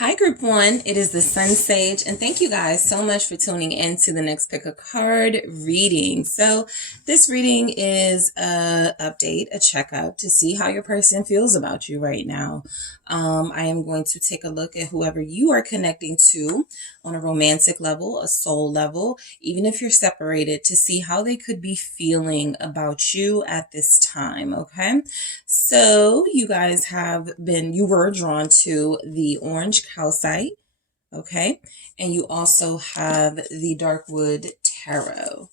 Hi, Group 1. It is the SunSage, and thank you guys so much for tuning in to the Next Pick a Card reading. So this reading is a update, a checkup to see how your person feels about you right now. I am going to take a look at whoever you are connecting to on a romantic level, a soul level, even if you're separated, to see how they could be feeling about you at this time, okay? So you guys you were drawn to the orange calcite, okay? And you also have the Darkwood Tarot.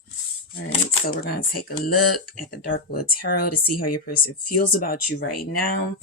All right, so we're going to take a look at the Darkwood Tarot to see how your person feels about you right now.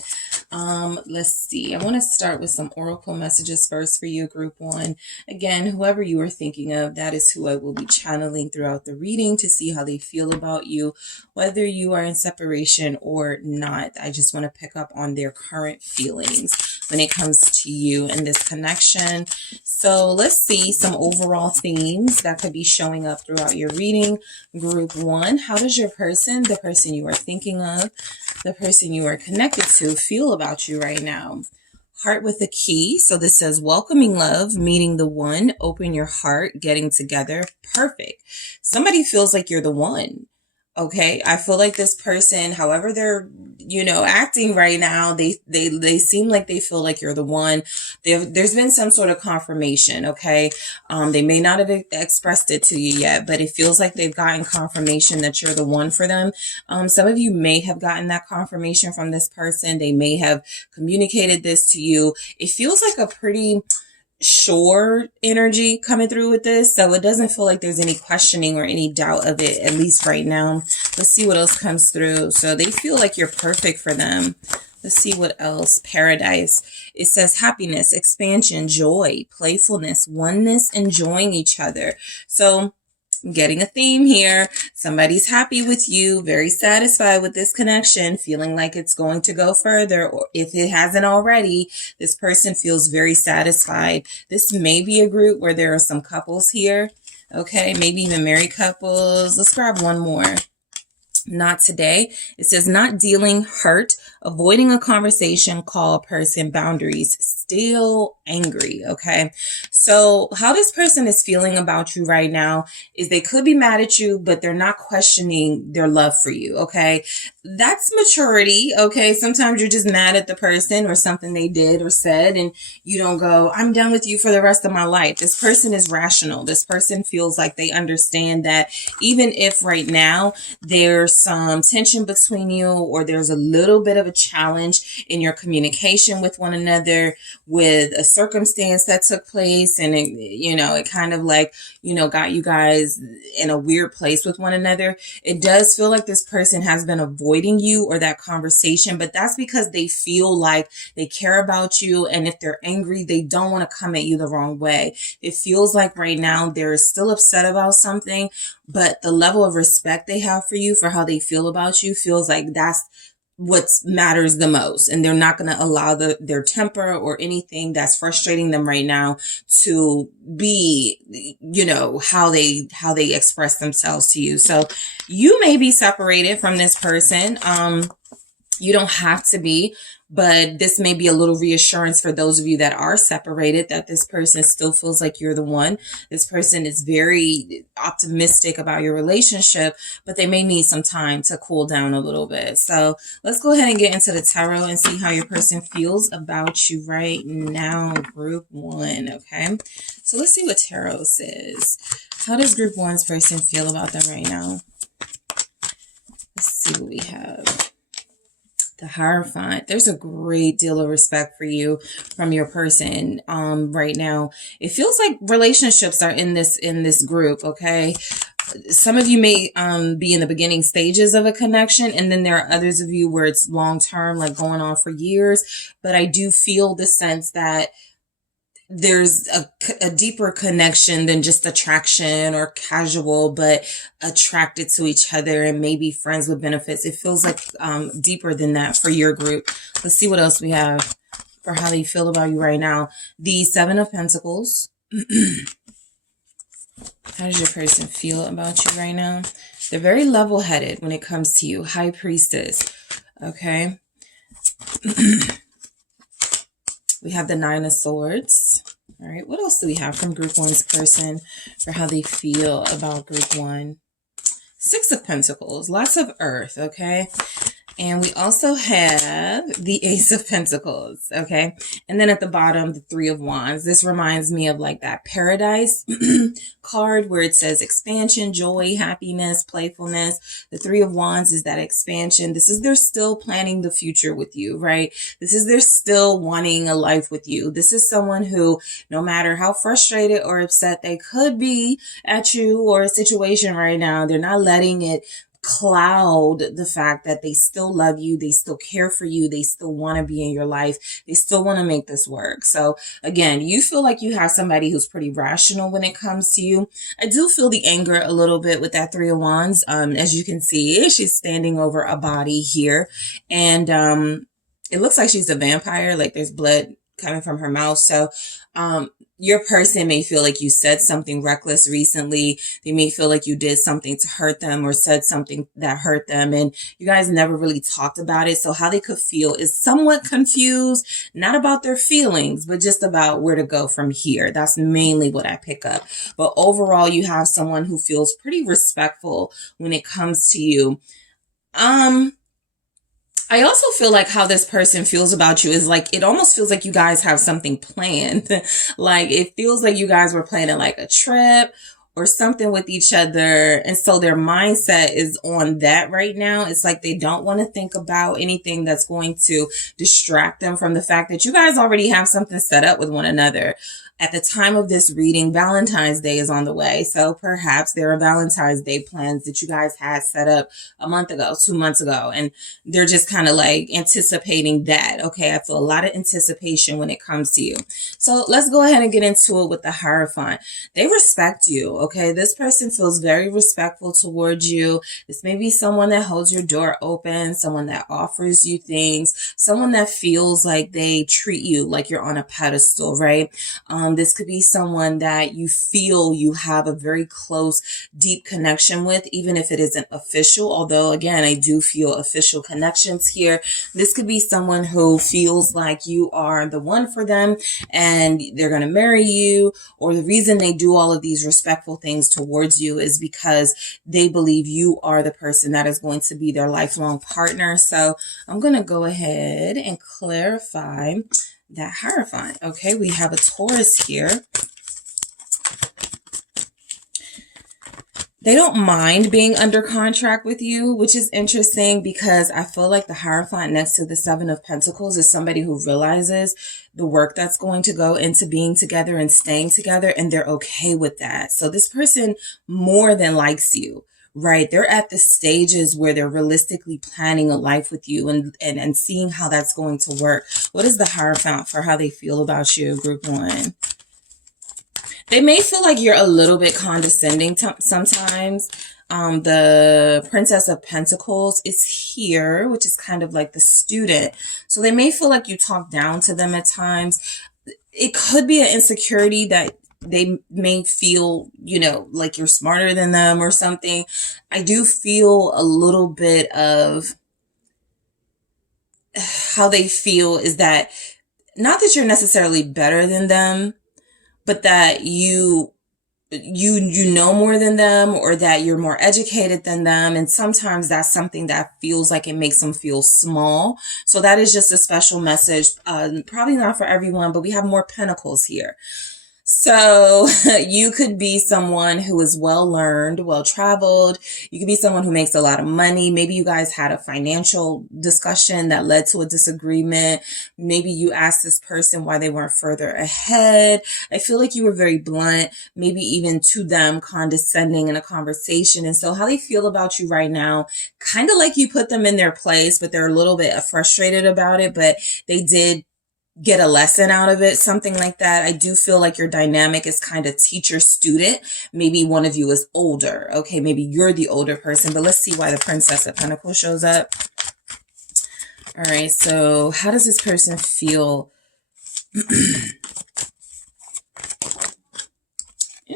Let's see. I want to start with some oracle messages first for you, Group 1. Again, whoever you are thinking of, that is who I will be channeling throughout the reading to see how they feel about you, whether you are in separation or not. I just want to pick up on their current feelings when it comes to you and this connection. So let's see some overall themes that could be showing up throughout your reading. Group 1, how does your person, the person you are thinking of, the person you are connected to, feel about you right now? Heart with a key. So this says welcoming love, meeting the one, open your heart, getting together. Perfect. Somebody feels like you're the one. Okay, I feel like this person, however they're, acting right now, they seem like they feel like you're the one. There's been some sort of confirmation, okay? They may not have expressed it to you yet, but it feels like they've gotten confirmation that you're the one for them. Some of you may have gotten that confirmation from this person. They may have communicated this to you. It feels like a pretty sure energy coming through with this, so it doesn't feel like there's any questioning or any doubt of it, at least right now. Let's see what else comes through. So they feel like you're perfect for them. Let's see what else. Paradise. It says happiness, expansion, joy, playfulness, oneness, enjoying each other. So getting a theme here. Somebody's happy with you, very satisfied with this connection, feeling like it's going to go further, or if it hasn't already, this person feels very satisfied. This may be a group where there are some couples here, okay? Maybe even married couples. Let's grab one more. Not today. It says not dealing, hurt, avoiding a conversation, call, person, boundaries, still angry, okay? So how this person is feeling about you right now is they could be mad at you, but they're not questioning their love for you, okay? That's maturity, okay? Sometimes you're just mad at the person or something they did or said, and you don't go, I'm done with you for the rest of my life. This person is rational. This person feels like they understand that even if right now there's some tension between you, or there's a little bit of a challenge in your communication with one another, with a circumstance that took place, and it kind of like, got you guys in a weird place with one another. It does feel like this person has been avoiding you or that conversation, but that's because they feel like they care about you. And if they're angry, they don't want to come at you the wrong way. It feels like right now they're still upset about something, but the level of respect they have for you, for how they feel about you, feels like that's what matters the most. And they're not going to allow their temper or anything that's frustrating them right now to be, how they express themselves to you. So you may be separated from this person. You don't have to be, but this may be a little reassurance for those of you that are separated, that this person still feels like you're the one. This person is very optimistic about your relationship, but they may need some time to cool down a little bit. So let's go ahead and get into the tarot and see how your person feels about you right now, Group 1, okay? So let's see what tarot says. How does Group 1's person feel about them right now? Let's see what we have. The Hierophant. There's a great deal of respect for you from your person right now. It feels like relationships are in this group, okay? Some of you may be in the beginning stages of a connection, and then there are others of you where it's long term, like going on for years. But I do feel the sense that there's a deeper connection than just attraction or casual, but attracted to each other and maybe friends with benefits. It feels like deeper than that for your group. Let's see what else we have for how they feel about you right now. The Seven of Pentacles. How does your person feel about you right now? They're very level-headed when it comes to you. High Priestess. Okay. We have the Nine of Swords. All right, what else do we have from Group 1's person for how they feel about Group 1? Six of Pentacles, lots of earth, okay? And we also have the Ace of Pentacles, okay? And then at the bottom, the Three of Wands. This reminds me of like that Paradise card where it says expansion, joy, happiness, playfulness. The Three of Wands is that expansion. This is they're still planning the future with you, right? This is they're still wanting a life with you. This is someone who, no matter how frustrated or upset they could be at you or a situation right now, they're not letting it cloud the fact that they still love you, they still care for you, they still want to be in your life, they still want to make this work. So again, you feel like you have somebody who's pretty rational when it comes to you. I do feel the anger a little bit with that Three of Wands. As you can see, she's standing over a body here, and it looks like she's a vampire, like there's blood coming from her mouth. So your person may feel like you said something reckless recently. They may feel like you did something to hurt them or said something that hurt them, and you guys never really talked about it. So how they could feel is somewhat confused, not about their feelings, but just about where to go from here. That's mainly what I pick up. But overall, you have someone who feels pretty respectful when it comes to you. I also feel like how this person feels about you is like, it almost feels like you guys have something planned. Like it feels like you guys were planning like a trip or something with each other. And so their mindset is on that right now. It's like they don't want to think about anything that's going to distract them from the fact that you guys already have something set up with one another. At the time of this reading, Valentine's Day is on the way. So perhaps there are Valentine's Day plans that you guys had set up a month ago, 2 months ago, and they're just kind of like anticipating that. Okay, I feel a lot of anticipation when it comes to you. So let's go ahead and get into it with the Hierophant. They respect you, okay? This person feels very respectful towards you. This may be someone that holds your door open, someone that offers you things, someone that feels like they treat you like you're on a pedestal, right? This could be someone that you feel you have a very close, deep connection with, even if it isn't official. Although, again, I do feel official connections here. This could be someone who feels like you are the one for them and they're going to marry you, or the reason they do all of these respectful things towards you is because they believe you are the person that is going to be their lifelong partner. So I'm going to go ahead and clarify that Hierophant. Okay, we have a Taurus here. They don't mind being under contract with you, which is interesting because I feel like the Hierophant next to the Seven of Pentacles is somebody who realizes the work that's going to go into being together and staying together, and they're okay with that. So this person more than likes you. Right. They're at the stages where they're realistically planning a life with you and seeing how that's going to work. What is the Hierophant for how they feel about you, Group 1? They may feel like you're a little bit condescending sometimes. The Princess of Pentacles is here, which is kind of like the student. So they may feel like you talk down to them at times. It could be an insecurity that they may feel, you know, like you're smarter than them or something. I do feel a little bit of how they feel is that not that you're necessarily better than them, but that you know more than them, or that you're more educated than them. And sometimes that's something that feels like it makes them feel small. So that is just a special message. Probably not for everyone, but we have more pentacles here. So you could be someone who is well-learned, well-traveled. You could be someone who makes a lot of money. Maybe you guys had a financial discussion that led to a disagreement. Maybe you asked this person why they weren't further ahead. I feel like you were very blunt, maybe even to them condescending in a conversation. And so how they feel about you right now, kind of like you put them in their place, but they're a little bit frustrated about it, but they did get a lesson out of it, something like that. I do feel like your dynamic is kind of teacher-student. Maybe one of you is older. Okay, maybe you're the older person, but let's see why the Princess of Pentacles shows up. All right, so how does this person feel?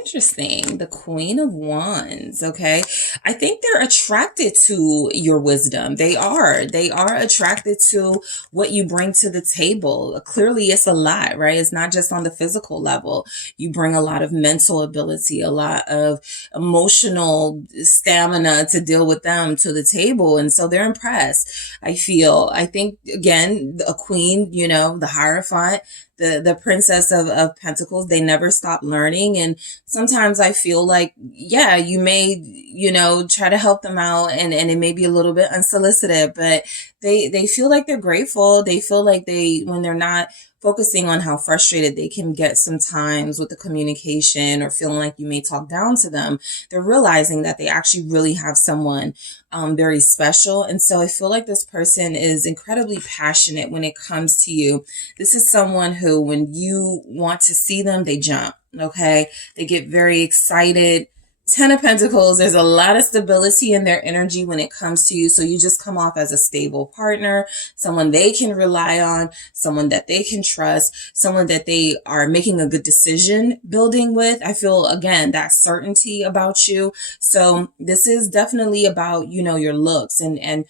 interesting. The Queen of Wands, okay? I think they're attracted to your wisdom. They are. They are attracted to what you bring to the table. Clearly, it's a lot, right? It's not just on the physical level. You bring a lot of mental ability, a lot of emotional stamina to deal with them to the table. And so they're impressed, I feel. I think, again, a queen, you know, the Hierophant, the princess of pentacles, they never stop learning. And sometimes I feel like, yeah, you may, you know, try to help them out and it may be a little bit unsolicited, but they feel like they're grateful. They feel like when they're not focusing on how frustrated they can get sometimes with the communication or feeling like you may talk down to them, they're realizing that they actually really have someone very special. And so I feel like this person is incredibly passionate when it comes to you. This is someone who, when you want to see them, they jump, okay? They get very excited. 10 of Pentacles, there's a lot of stability in their energy when it comes to you. So you just come off as a stable partner, someone they can rely on, someone that they can trust, someone that they are making a good decision building with. I feel, again, that certainty about you. So this is definitely about, you know, your looks and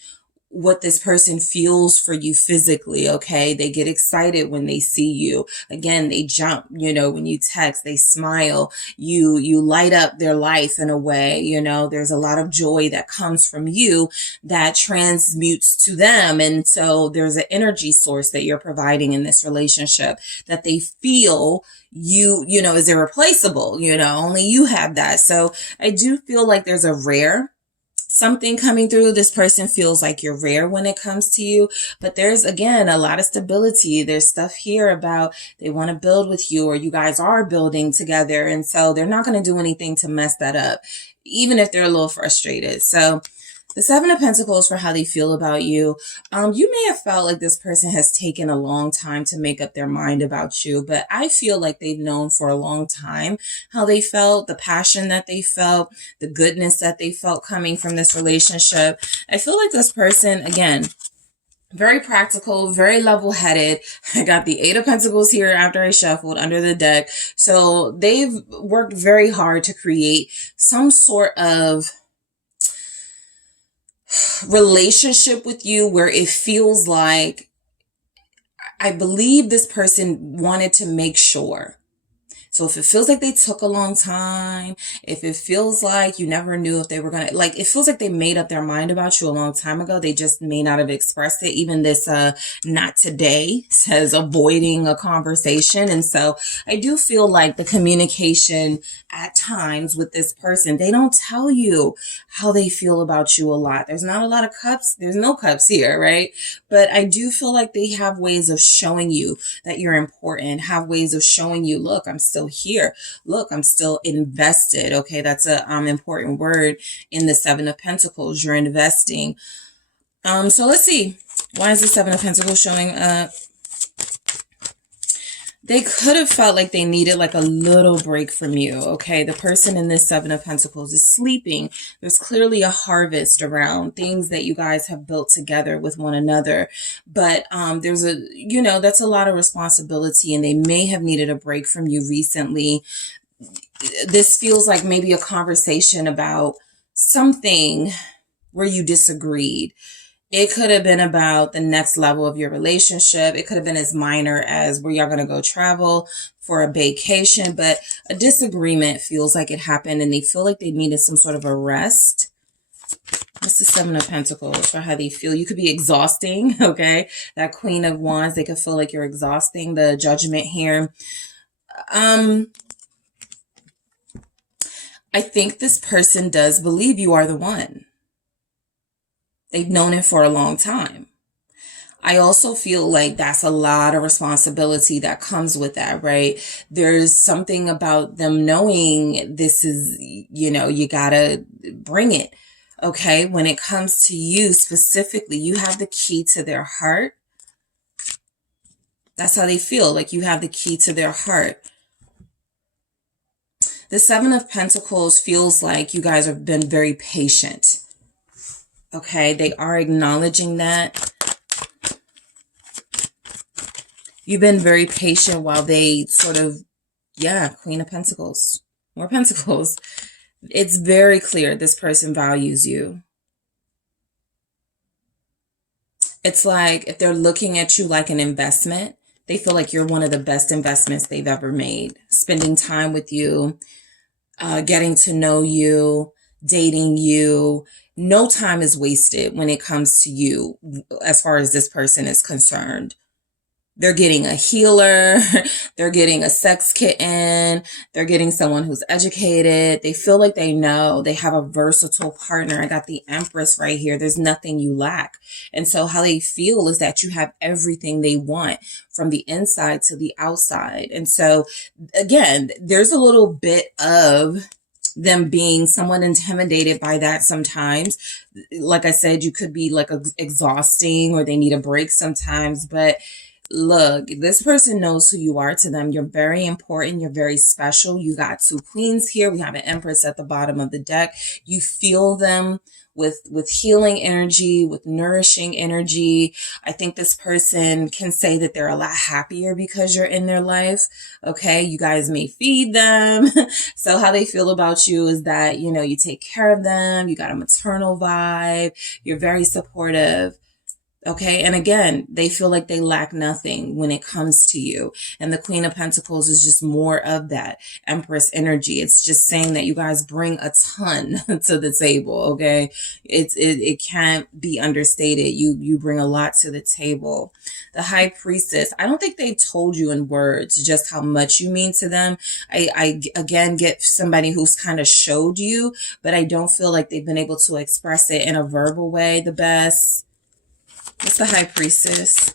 what this person feels for you physically, okay? They get excited when they see you. Again, they jump, you know, when you text, they smile, you light up their life in a way, you know, there's a lot of joy that comes from you that transmutes to them. And so there's an energy source that you're providing in this relationship that they feel you know, is irreplaceable, you know, only you have that. So I do feel like there's a rare something coming through. This person feels like you're rare when it comes to you, but there's, again, a lot of stability. There's stuff here about they want to build with you, or you guys are building together. And so they're not going to do anything to mess that up, even if they're a little frustrated. So the Seven of Pentacles for how they feel about you. You may have felt like this person has taken a long time to make up their mind about you, but I feel like they've known for a long time how they felt, the passion that they felt, the goodness that they felt coming from this relationship. I feel like this person, again, very practical, very level-headed. I got the Eight of Pentacles here after I shuffled under the deck. So they've worked very hard to create some sort of relationship with you where it feels like, I believe this person wanted to make sure. So if it feels like they took a long time, if it feels like you never knew if they were going to, like, it feels like they made up their mind about you a long time ago. They just may not have expressed it. Even this, not today says avoiding a conversation. And so I do feel like the communication at times with this person, they don't tell you how they feel about you a lot. There's not a lot of cups. There's no cups here, right? But I do feel like they have ways of showing you that you're important, have ways of showing you, look, I'm still here. Look, I'm still invested. Okay, that's a important word in the Seven of Pentacles. You're investing. So let's see. Why is the Seven of Pentacles showing up? They could have felt like they needed like a little break from you, okay? The person in this Seven of Pentacles is sleeping. There's clearly a harvest around things that you guys have built together with one another. But there's a, you know, that's a lot of responsibility, and they may have needed a break from you recently. This feels like maybe a conversation about something where you disagreed. It could have been about the next level of your relationship. It could have been as minor as where y'all going to go travel for a vacation, but a disagreement feels like it happened and they feel like they needed some sort of a rest. What's the Seven of Pentacles for how they feel? You could be exhausting, okay? That Queen of Wands, they could feel like you're exhausting. The Judgment here. I think this person does believe you are the one. They've known it for a long time. I also feel like that's a lot of responsibility that comes with that, right? There's something about them knowing this is, you know, you gotta bring it, okay? When it comes to you specifically, you have the key to their heart. That's how they feel, like you have the key to their heart. The Seven of Pentacles feels like you guys have been very patient. Okay, they are acknowledging that. You've been very patient while they sort of, yeah, Queen of Pentacles. More Pentacles. It's very clear this person values you. It's like if they're looking at you like an investment, they feel like you're one of the best investments they've ever made. Spending time with you, getting to know you, dating you. No time is wasted when it comes to you as far as this person is concerned. They're getting a healer, they're getting a sex kitten, they're getting someone who's educated. They feel like they know, they have a versatile partner. I got the Empress right here. There's nothing you lack. And so how they feel is that you have everything they want from the inside to the outside. And so again, there's a little bit of them being somewhat intimidated by that sometimes. Like I said, you could be like exhausting or they need a break sometimes, but look, this person knows who you are to them. You're very important. You're very special. You got two queens here. We have an Empress at the bottom of the deck. You feel them with healing energy, with nourishing energy. I think this person can say that they're a lot happier because you're in their life. Okay. You guys may feed them. So how they feel about you is that, you know, you take care of them. You got a maternal vibe. You're very supportive. Okay. And again, they feel like they lack nothing when it comes to you. And the Queen of Pentacles is just more of that Empress energy. It's just saying that you guys bring a ton to the table. Okay. It can't be understated. You bring a lot to the table. The High Priestess. I don't think they told you in words just how much you mean to them. I again get somebody who's kind of showed you, but I don't feel like they've been able to express it in a verbal way the best. What's the High Priestess?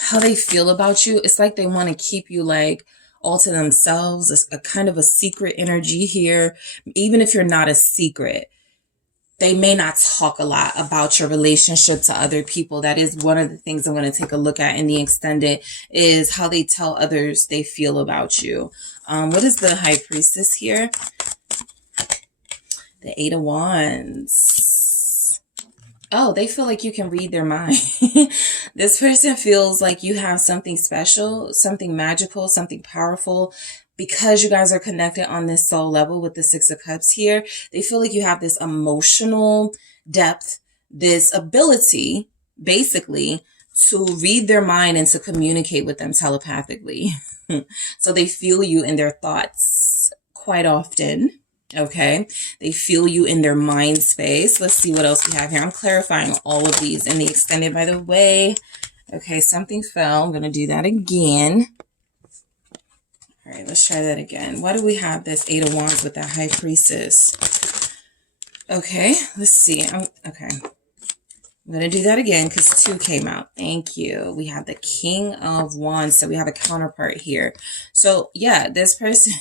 How they feel about you. It's like they want to keep you like all to themselves. A kind of a secret energy here. Even if you're not a secret, they may not talk a lot about your relationship to other people. That is one of the things I'm going to take a look at in the extended, is how they tell others they feel about you. What is the High Priestess here? The Eight of Wands. Oh, they feel like you can read their mind. This person feels like you have something special, something magical, something powerful. Because you guys are connected on this soul level with the Six of Cups here, they feel like you have this emotional depth, this ability, basically, to read their mind and to communicate with them telepathically. So they feel you in their thoughts quite often. Okay, they feel you in their mind space. Let's see what else we have here. I'm clarifying all of these in the extended, by the way. Okay, something fell. I'm going to do that again. All right, let's try that again. Why do we have this Eight of Wands with that High Priestess? Okay, let's see. Okay. I'm going to do that again because 2 came out. Thank you. We have the King of Wands. So we have a counterpart here. So yeah, this person,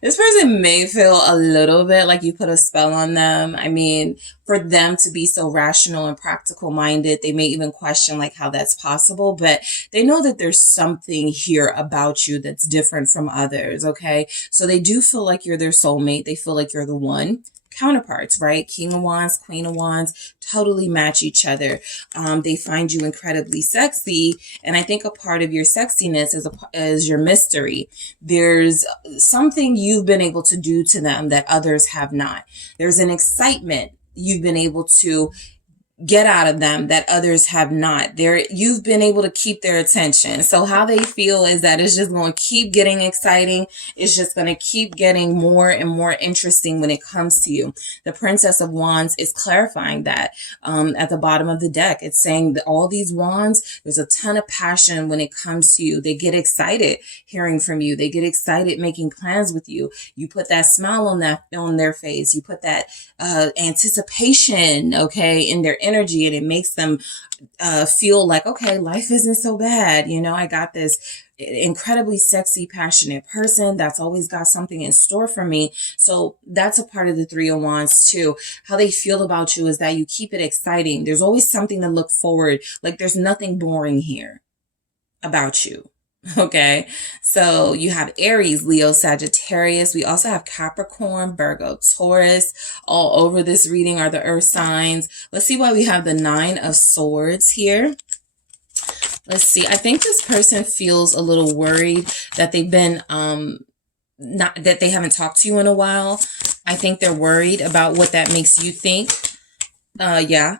this person may feel a little bit like you put a spell on them. I mean, for them to be so rational and practical minded, they may even question like how that's possible, but they know that there's something here about you that's different from others. Okay. So they do feel like you're their soulmate. They feel like you're the one. Counterparts, right? King of Wands, Queen of Wands, totally match each other. They find you incredibly sexy. And I think a part of your sexiness is your mystery. There's something you've been able to do to them that others have not. There's an excitement you've been able to get out of them that others have not. You've been able to keep their attention. So how they feel is that it's just going to keep getting exciting. It's just going to keep getting more and more interesting when it comes to you. The Princess of Wands is clarifying that at the bottom of the deck. It's saying that all these wands, there's a ton of passion when it comes to you. They get excited hearing from you. They get excited making plans with you. You put that smile on their face. You put that anticipation, okay, in their energy, and it makes them feel like, okay, life isn't so bad. You know, I got this incredibly sexy, passionate person that's always got something in store for me. So that's a part of the Three of Wands too. How they feel about you is that you keep it exciting. There's always something to look forward. Like there's nothing boring here about you. Okay, so you have Aries, Leo, Sagittarius. We also have Capricorn, Virgo, Taurus. All over this reading are the earth signs. Let's see why we have the Nine of Swords here. Let's see. I think this person feels a little worried that they've been not that they haven't talked to you in a while. I think they're worried about what that makes you think. Yeah.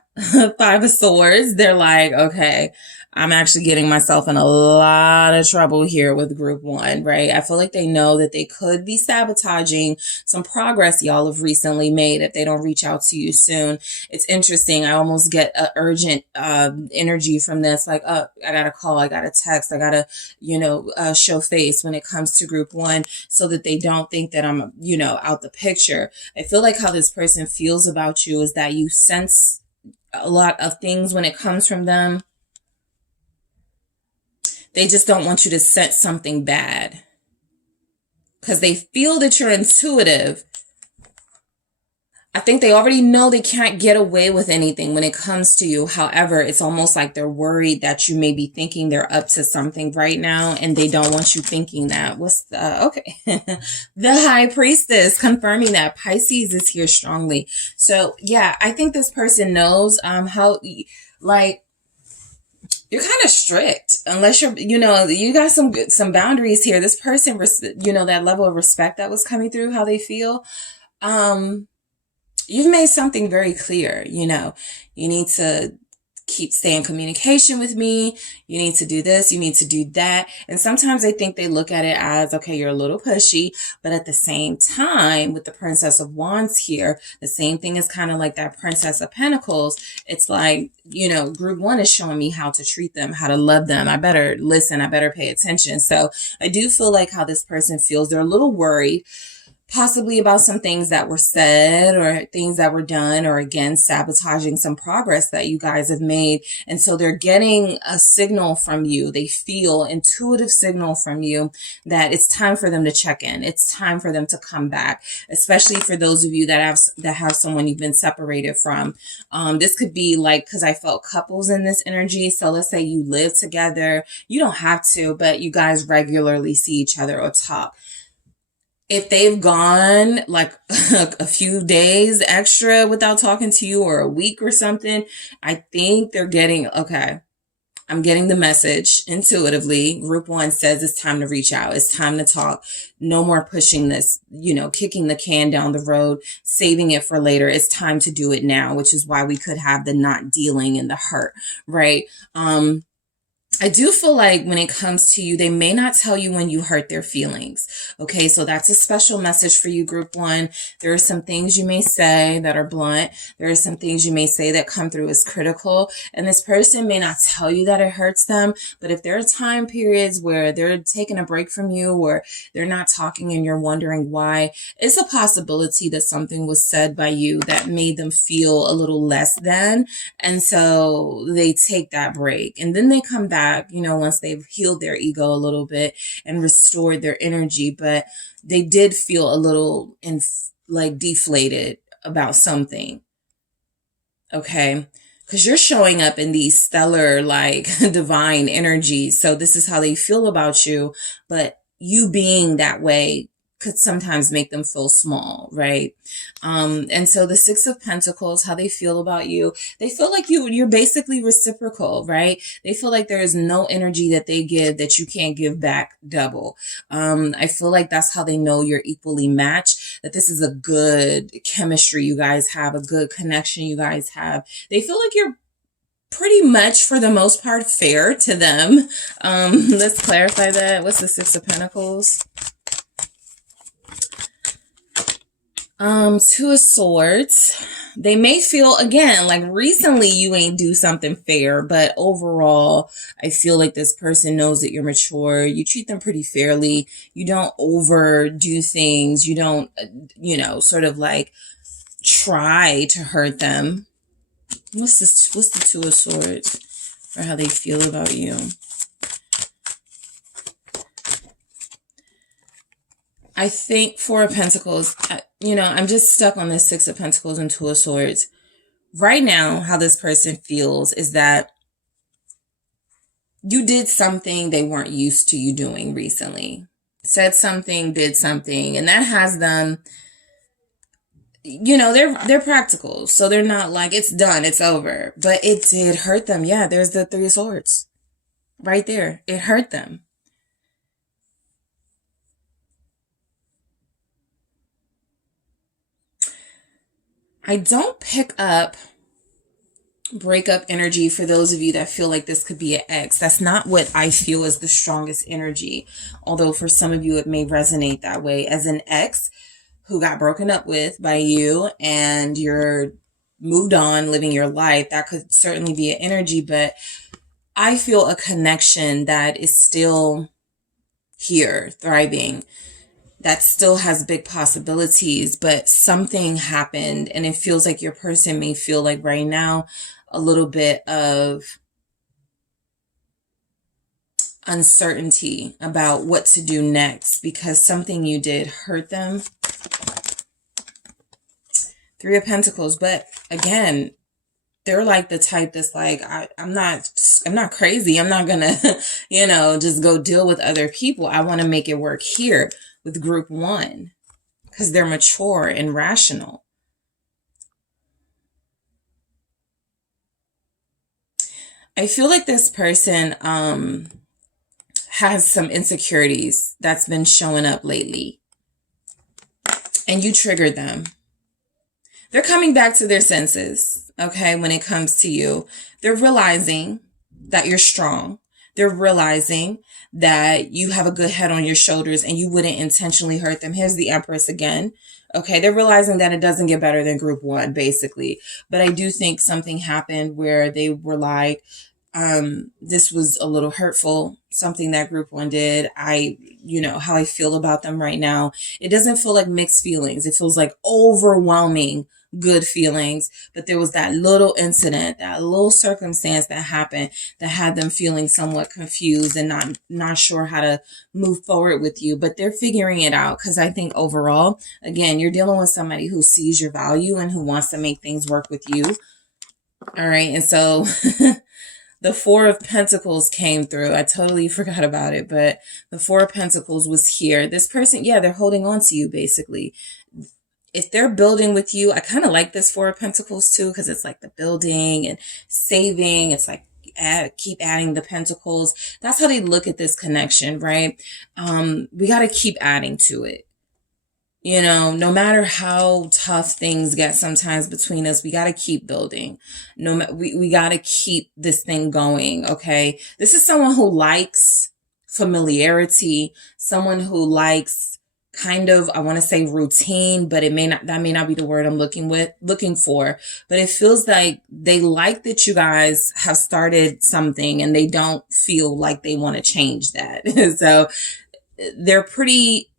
Five of Swords. They're like, okay, I'm actually getting myself in a lot of trouble here with group one, right? I feel like they know that they could be sabotaging some progress y'all have recently made if they don't reach out to you soon. It's interesting. I almost get an urgent energy from this. Like, oh, I got to call, I got to text, I got to, show face when it comes to group one so that they don't think that I'm, out the picture. I feel like how this person feels about you is that you sense a lot of things when it comes from them. They just don't want you to sense something bad because they feel that you're intuitive. I think they already know they can't get away with anything when it comes to you. However, it's almost like they're worried that you may be thinking they're up to something right now and they don't want you thinking that. Okay. The High Priestess confirming that Pisces is here strongly. So yeah, I think this person knows, how, like, you're kind of strict unless you got some boundaries here. This person, that level of respect that was coming through, how they feel. You've made something very clear. You need to stay in communication with me. You need to do this. You need to do that. And sometimes I think they look at it as, okay, you're a little pushy, but at the same time, with the Princess of Wands here, the same thing is kind of like that Princess of Pentacles. It's like, group one is showing me how to treat them, how to love them. I better listen. I better pay attention. So I do feel like how this person feels. They're a little worried, possibly about some things that were said or things that were done, or again, sabotaging some progress that you guys have made. And so they're getting a signal from you. They feel intuitive signal from you that it's time for them to check in. It's time for them to come back, especially for those of you that have someone you've been separated from. This could be like, cause I felt couples in this energy. So let's say you live together. You don't have to, but you guys regularly see each other or talk. If they've gone like a few days extra without talking to you, or a week or something, I think they're getting, okay, I'm getting the message intuitively. Group one says it's time to reach out. It's time to talk. No more pushing this, kicking the can down the road, saving it for later. It's time to do it now, which is why we could have the not dealing and the hurt, right? I do feel like when it comes to you, they may not tell you when you hurt their feelings. Okay, so that's a special message for you, group one. There are some things you may say that are blunt. There are some things you may say that come through as critical. And this person may not tell you that it hurts them. But if there are time periods where they're taking a break from you, or they're not talking and you're wondering why, it's a possibility that something was said by you that made them feel a little less than. And so they take that break and then they come back, once they've healed their ego a little bit and restored their energy. But they did feel a little deflated about something. Okay. Because you're showing up in these stellar, divine energies. So this is how they feel about you. But you being that way could sometimes make them feel small, right? And so the Six of Pentacles, how they feel about you, they feel like you're basically reciprocal, right? They feel like there is no energy that they give that you can't give back double. I feel like that's how they know you're equally matched, that this is a good chemistry you guys have, a good connection you guys have. They feel like you're pretty much, for the most part, fair to them. Let's clarify that. What's the Six of Pentacles? Two of Swords. They may feel, again, like recently you ain't do something fair, but overall, I feel like this person knows that you're mature. You treat them pretty fairly. You don't overdo things. You don't, sort of try to hurt them. What's the Two of Swords for how they feel about you? I think Four of Pentacles, I'm just stuck on this Six of Pentacles and Two of Swords. Right now, how this person feels is that you did something they weren't used to you doing recently. Said something, did something, and that has them, they're practical. So they're not like, it's done, it's over. But it did hurt them. Yeah, there's the Three of Swords. Right there. It hurt them. I don't pick up breakup energy for those of you that feel like this could be an ex. That's not what I feel is the strongest energy. Although for some of you, it may resonate that way as an ex who got broken up with by you and you're moved on, living your life. That could certainly be an energy, but I feel a connection that is still here, thriving, that still has big possibilities, but something happened and it feels like your person may feel like right now a little bit of uncertainty about what to do next because something you did hurt them. Three of Pentacles, but again, they're like the type that's like, I'm not crazy. I'm not gonna, just go deal with other people. I want to make it work here with group one because they're mature and rational. I feel like this person has some insecurities that's been showing up lately and you triggered them. They're coming back to their senses, okay, when it comes to you. They're realizing that you're strong. They're realizing that you have a good head on your shoulders and you wouldn't intentionally hurt them. Here's the Empress again. Okay, they're realizing that it doesn't get better than group one, basically. But I do think something happened where they were like, this was a little hurtful, something that group one did. How I feel about them right now. It doesn't feel like mixed feelings. It feels like overwhelming good feelings, but there was that little incident, that little circumstance that happened that had them feeling somewhat confused and not sure how to move forward with you, but they're figuring it out because I think overall, again, you're dealing with somebody who sees your value and who wants to make things work with you. All right. And so the Four of Pentacles came through. I totally forgot about it, but the Four of Pentacles was here. This person, yeah, they're holding on to you basically. If they're building with you, I kind of like this Four of Pentacles too, because it's like the building and saving. It's like keep adding the pentacles. That's how they look at this connection, right? We got to keep adding to it. No matter how tough things get sometimes between us, we got to keep building. We got to keep this thing going. Okay. This is someone who likes familiarity, someone who likes kind of, I want to say routine, but that may not be the word I'm looking for, but it feels like they like that you guys have started something and they don't feel like they want to change that. So they're pretty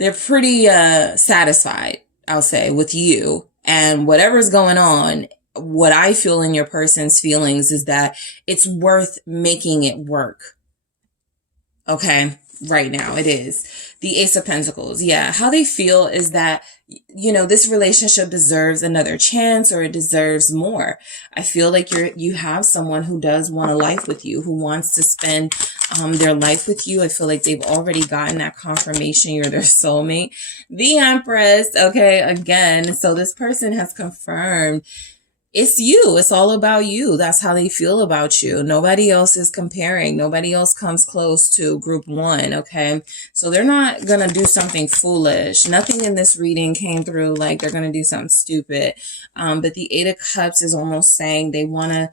satisfied, I'll say, with you and whatever's going on. What I feel in your person's feelings is that it's worth making it work. Okay. Right now it is. The Ace of Pentacles. Yeah. How they feel is that, this relationship deserves another chance or it deserves more. I feel like you have someone who does want a life with you, who wants to spend their life with you. I feel like they've already gotten that confirmation you're their soulmate. The Empress. Okay. Again. So this person has confirmed it's you. It's all about you. That's how they feel about you. Nobody else is comparing. Nobody else comes close to group one. Okay. So they're not going to do something foolish. Nothing in this reading came through like they're going to do something stupid. But the Eight of Cups is almost saying they want to,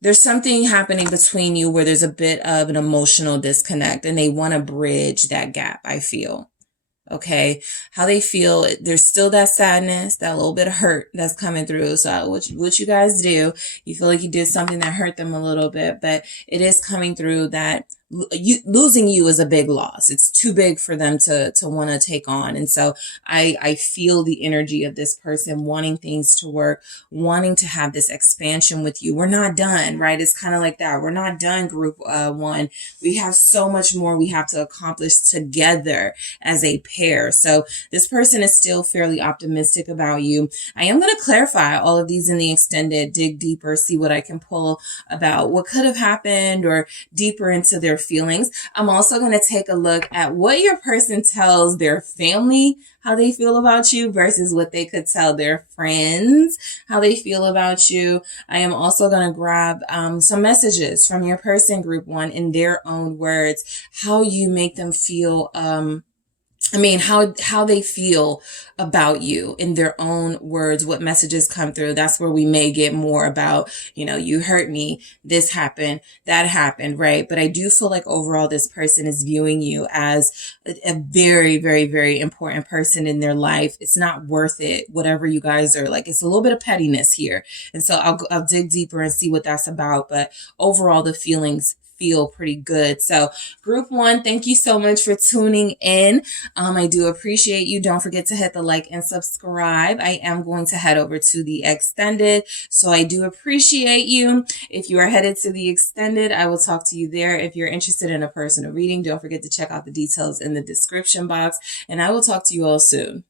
there's something happening between you where there's a bit of an emotional disconnect and they want to bridge that gap, I feel. Okay. How they feel. There's still that sadness, that little bit of hurt that's coming through. So what you guys do, you feel like you did something that hurt them a little bit, but it is coming through that losing you is a big loss. It's too big for them to want to take on. And so I feel the energy of this person wanting things to work, wanting to have this expansion with you. We're not done, right? It's kind of like that. We're not done, group one. We have so much more we have to accomplish together as a pair. So this person is still fairly optimistic about you. I am going to clarify all of these in the extended, dig deeper, see what I can pull about what could have happened or deeper into their feelings. I'm also going to take a look at what your person tells their family, how they feel about you versus what they could tell their friends, how they feel about you. I am also going to grab some messages from your person, group one, in their own words, how you make them feel how they feel about you in their own words, what messages come through. That's where we may get more about, you hurt me, this happened, that happened, right? But I do feel like overall this person is viewing you as a very, very, very important person in their life. It's not worth it, whatever you guys are like. It's a little bit of pettiness here. And so I'll dig deeper and see what that's about. But overall, the feelings feel pretty good. So group one, thank you so much for tuning in. I do appreciate you. Don't forget to hit the like and subscribe. I am going to head over to the extended. So I do appreciate you. If you are headed to the extended, I will talk to you there. If you're interested in a personal reading, don't forget to check out the details in the description box, and I will talk to you all soon.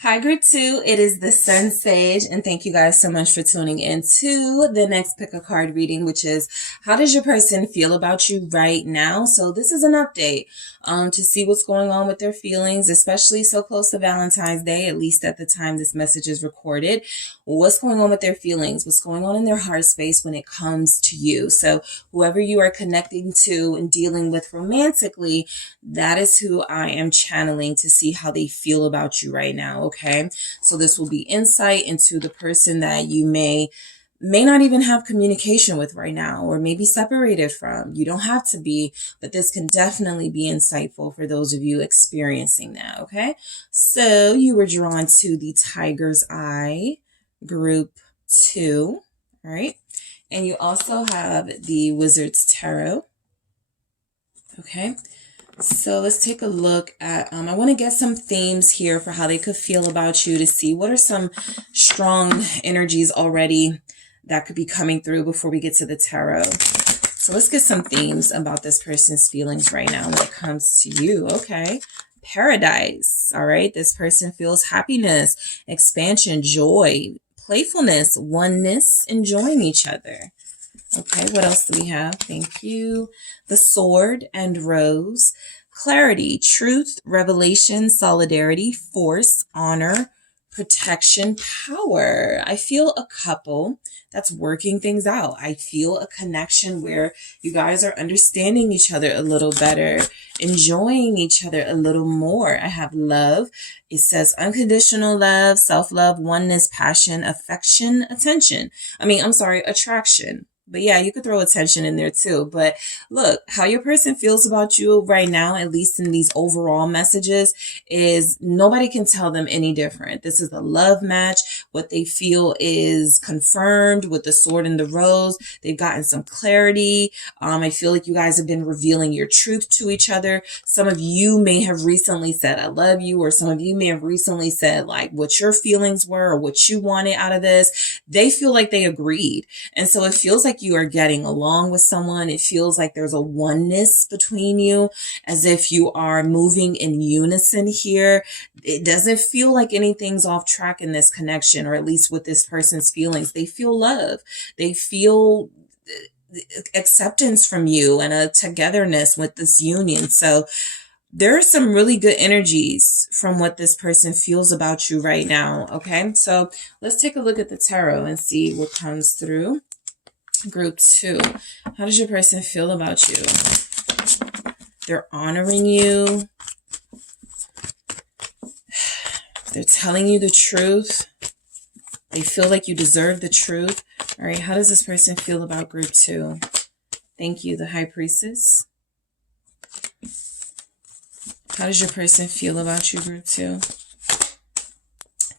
Hi, group two. It is the SunSage, and thank you guys so much for tuning in to the next pick a card reading, which is how does your person feel about you right now? So this is an update to see what's going on with their feelings, especially so close to Valentine's Day, at least at the time this message is recorded. What's going on with their feelings? What's going on in their heart space when it comes to you? So whoever you are connecting to and dealing with romantically, that is who I am channeling to see how they feel about you right now. Okay. So this will be insight into the person that you may not even have communication with right now, or maybe separated from. You don't have to be, but this can definitely be insightful for those of you experiencing that. Okay. So you were drawn to the Tiger's Eye, group 2. All right. And you also have the Wizard's Tarot. Okay. So let's take a look at, I want to get some themes here for how they could feel about you, to see what are some strong energies already that could be coming through before we get to the tarot. So let's get some themes about this person's feelings right now when it comes to you. Okay. Paradise. All right. This person feels happiness, expansion, joy, playfulness, oneness, enjoying each other. Okay, what else do we have? Thank you. The Sword and Rose. Clarity, truth, revelation, solidarity, force, honor, protection, power. I feel a couple that's working things out. I feel a connection where you guys are understanding each other a little better, enjoying each other a little more. I have love. It says unconditional love, self-love, oneness, passion, affection, attention. Attraction. But yeah, you could throw attention in there too. But look, how your person feels about you right now, at least in these overall messages, is nobody can tell them any different. This is a love match. What they feel is confirmed with the Sword and the Rose. They've gotten some clarity. I feel like you guys have been revealing your truth to each other. Some of you may have recently said, I love you, or some of you may have recently said like what your feelings were or what you wanted out of this. They feel like they agreed. And so it feels like you are getting along with someone. It feels like there's a oneness between you, as if you are moving in unison here. It doesn't feel like anything's off track in this connection, or at least with this person's feelings. They feel love. They feel acceptance from you and a togetherness with this union. So there are some really good energies from what this person feels about you right now. Okay, so let's take a look at the tarot and see what comes through. Group 2, how does your person feel about you? They're honoring you. They're telling you the truth. They feel like you deserve the truth. All right, how does this person feel about group 2? Thank you, the High Priestess. How does your person feel about you, group 2?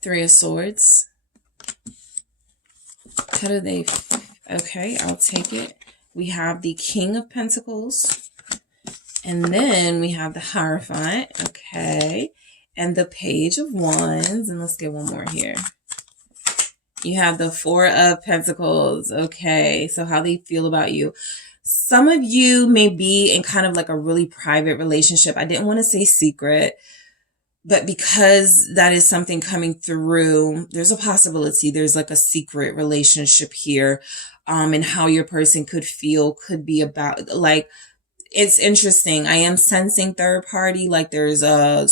3 of Swords. How do they feel? Okay, I'll take it. We have the King of Pentacles. And then we have the Hierophant. Okay. And the Page of Wands. And let's get one more here. You have the 4 of Pentacles. Okay. So how they feel about you. Some of you may be in kind of like a really private relationship. I didn't want to say secret, but because that is something coming through, there's a possibility there's like a secret relationship here. And how your person could feel could be about, like, it's interesting. I am sensing third party, like there's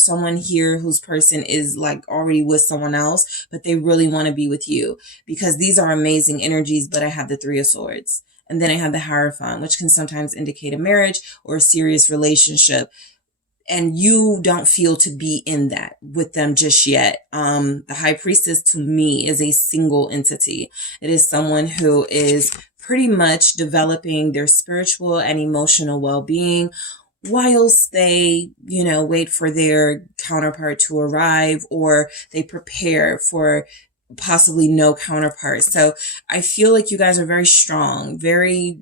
someone here whose person is like already with someone else, but they really want to be with you, because these are amazing energies. But I have the 3 of Swords, and then I have the Hierophant, which can sometimes indicate a marriage or a serious relationship. and you don't feel to be in that with them just yet. The High Priestess to me is a single entity. It is someone who is pretty much developing their spiritual and emotional well-being whilst they, wait for their counterpart to arrive, or they prepare for possibly no counterpart. So I feel like you guys are very strong, very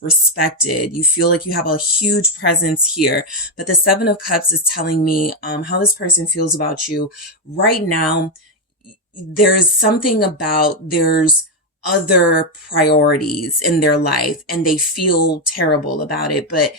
respected. You feel like you have a huge presence here. But the Seven of Cups is telling me how this person feels about you right now. There's something about there's other priorities in their life and they feel terrible about it, but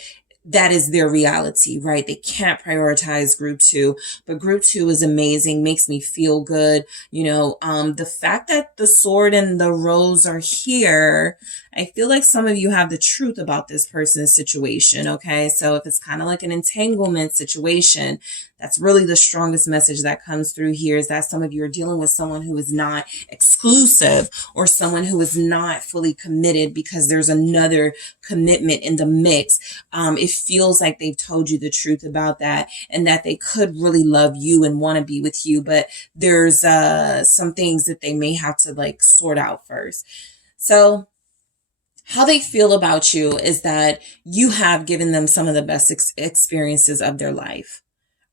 that is their reality, right? They can't prioritize group 2, but group 2 is amazing, makes me feel good. The fact that the sword and the rose are here, I feel like some of you have the truth about this person's situation, okay? So if it's kind of like an entanglement situation, that's really the strongest message that comes through here, is that some of you are dealing with someone who is not exclusive, or someone who is not fully committed because there's another commitment in the mix. It feels like they've told you the truth about that, and that they could really love you and want to be with you, but there's some things that they may have to sort out first. So how they feel about you is that you have given them some of the best experiences of their life.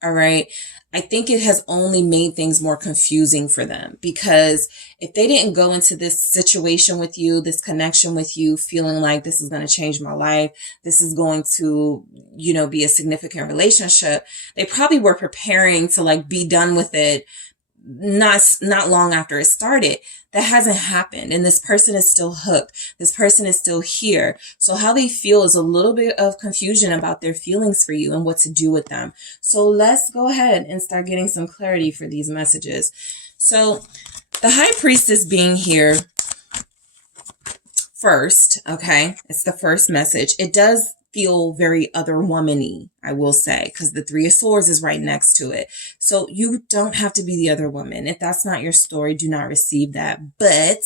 All right. I think it has only made things more confusing for them, because if they didn't go into this situation with you, this connection with you, feeling like this is going to change my life, this is going to, be a significant relationship, they probably were preparing to be done with it not long after it started. That hasn't happened, and this person is still hooked. This person is still here. So how they feel is a little bit of confusion about their feelings for you and what to do with them. So let's go ahead and start getting some clarity for these messages. So the High Priestess being here first, okay, it's the first message. It does feel very other womany, I will say, because the Three of Swords is right next to it. So you don't have to be the other woman. If that's not your story, do not receive that. But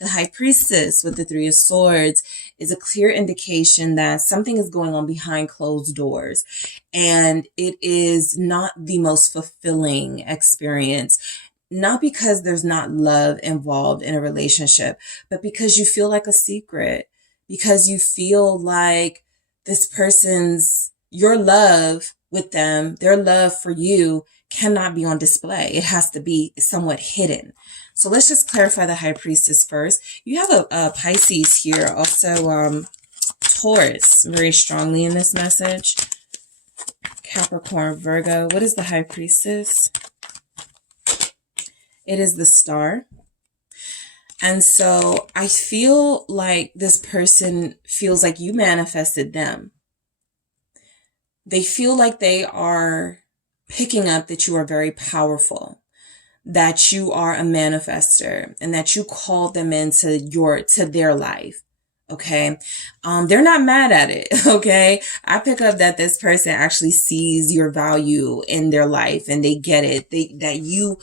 the High Priestess with the Three of Swords is a clear indication that something is going on behind closed doors, and it is not the most fulfilling experience. Not because there's not love involved in a relationship, but because you feel like a secret, because you feel like this person's, your love with them, their love for you cannot be on display. It has to be somewhat hidden. So let's just clarify the High Priestess first. You have a Pisces here, also Taurus, very strongly in this message. Capricorn, Virgo. What is the High Priestess? It is the Star. And so I feel like this person feels like you manifested them. They feel like they are picking up that you are very powerful, that you are a manifester, and that you called them into their life. Okay. They're not mad at it. Okay. I pick up that this person actually sees your value in their life, and they get it. That you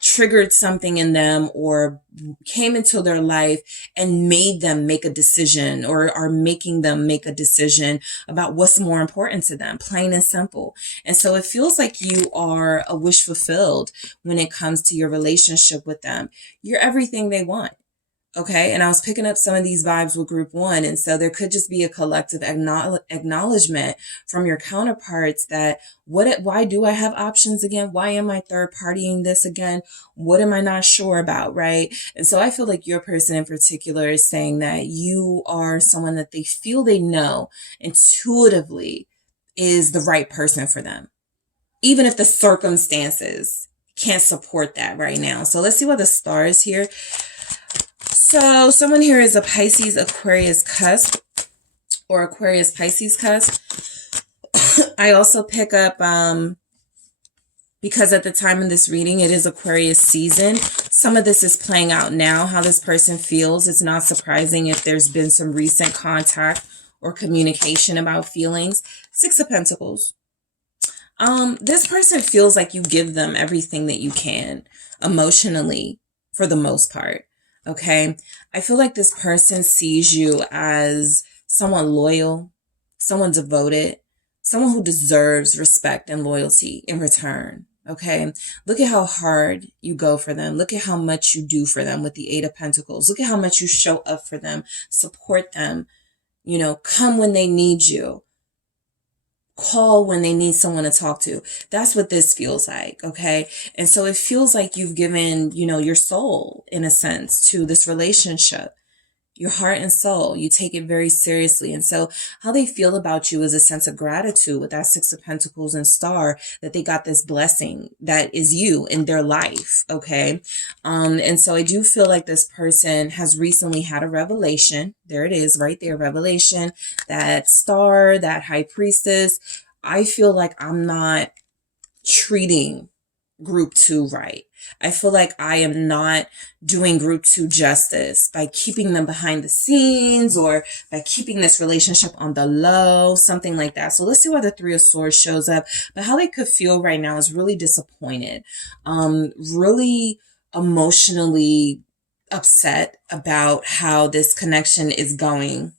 triggered something in them or came into their life and made them make a decision, or are making them make a decision about what's more important to them, plain and simple. And so it feels like you are a wish fulfilled when it comes to your relationship with them. You're everything they want. Okay. And I was picking up some of these vibes with group 1. And so there could just be a collective acknowledgement from your counterparts that why do I have options again? Why am I third partying this again? What am I not sure about? Right. And so I feel like your person in particular is saying that you are someone that they feel they know intuitively is the right person for them, even if the circumstances can't support that right now. So let's see what the Star is here. So someone here is a Pisces Aquarius cusp, or Aquarius Pisces cusp. I also pick up, because at the time of this reading, it is Aquarius season. Some of this is playing out now, how this person feels. It's not surprising if there's been some recent contact or communication about feelings. Six of Pentacles. This person feels like you give them everything that you can emotionally, for the most part. Okay. I feel like this person sees you as someone loyal, someone devoted, someone who deserves respect and loyalty in return. Okay. Look at how hard you go for them. Look at how much you do for them with the Eight of Pentacles. Look at how much you show up for them, support them, come when they need you, call when they need someone to talk to. That's what this feels like. Okay. And so it feels like you've given, your soul in a sense to this relationship. Your heart and soul, you take it very seriously. And so how they feel about you is a sense of gratitude with that Six of Pentacles and Star, that they got this blessing that is you in their life. Okay. And so I do feel like this person has recently had a revelation. There it is right there. Revelation, that Star, that High Priestess. I feel like I'm not treating group 2 right. I feel like I am not doing group 2 justice by keeping them behind the scenes or by keeping this relationship on the low, something like that. So let's see why the Three of Swords shows up. But how they could feel right now is really disappointed, really emotionally upset about how this connection is going.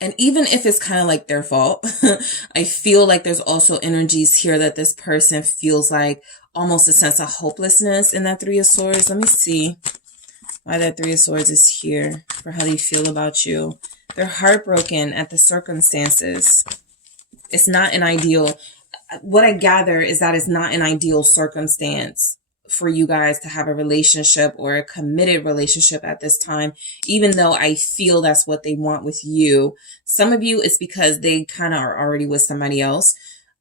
And even if it's kind of like their fault, I feel like there's also energies here that this person feels like almost a sense of hopelessness in that Three of Swords. Let me see why that Three of Swords is here for how they feel about you. They're heartbroken at the circumstances. It's not an ideal. What I gather is that it's not an ideal circumstance for you guys to have a relationship or a committed relationship at this time, even though I feel that's what they want with you. Some of you, it's because they kind of are already with somebody else.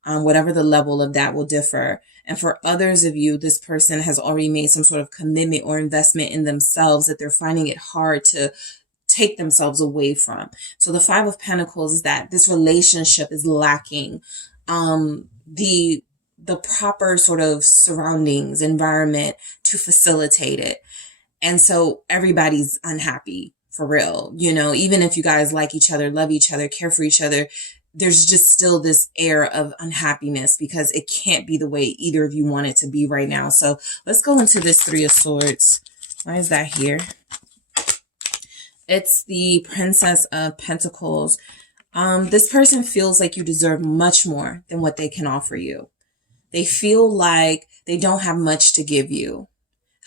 Whatever the level of that will differ. And for others of you, this person has already made some sort of commitment or investment in themselves that they're finding it hard to take themselves away from. So the Five of Pentacles is that this relationship is lacking the proper sort of surroundings, environment to facilitate it. And so everybody's unhappy for real. Even if you guys like each other, love each other, care for each other, there's just still this air of unhappiness because it can't be the way either of you want it to be right now. So let's go into this Three of Swords. Why is that here? It's the Princess of Pentacles. This person feels like you deserve much more than what they can offer you. They feel like they don't have much to give you.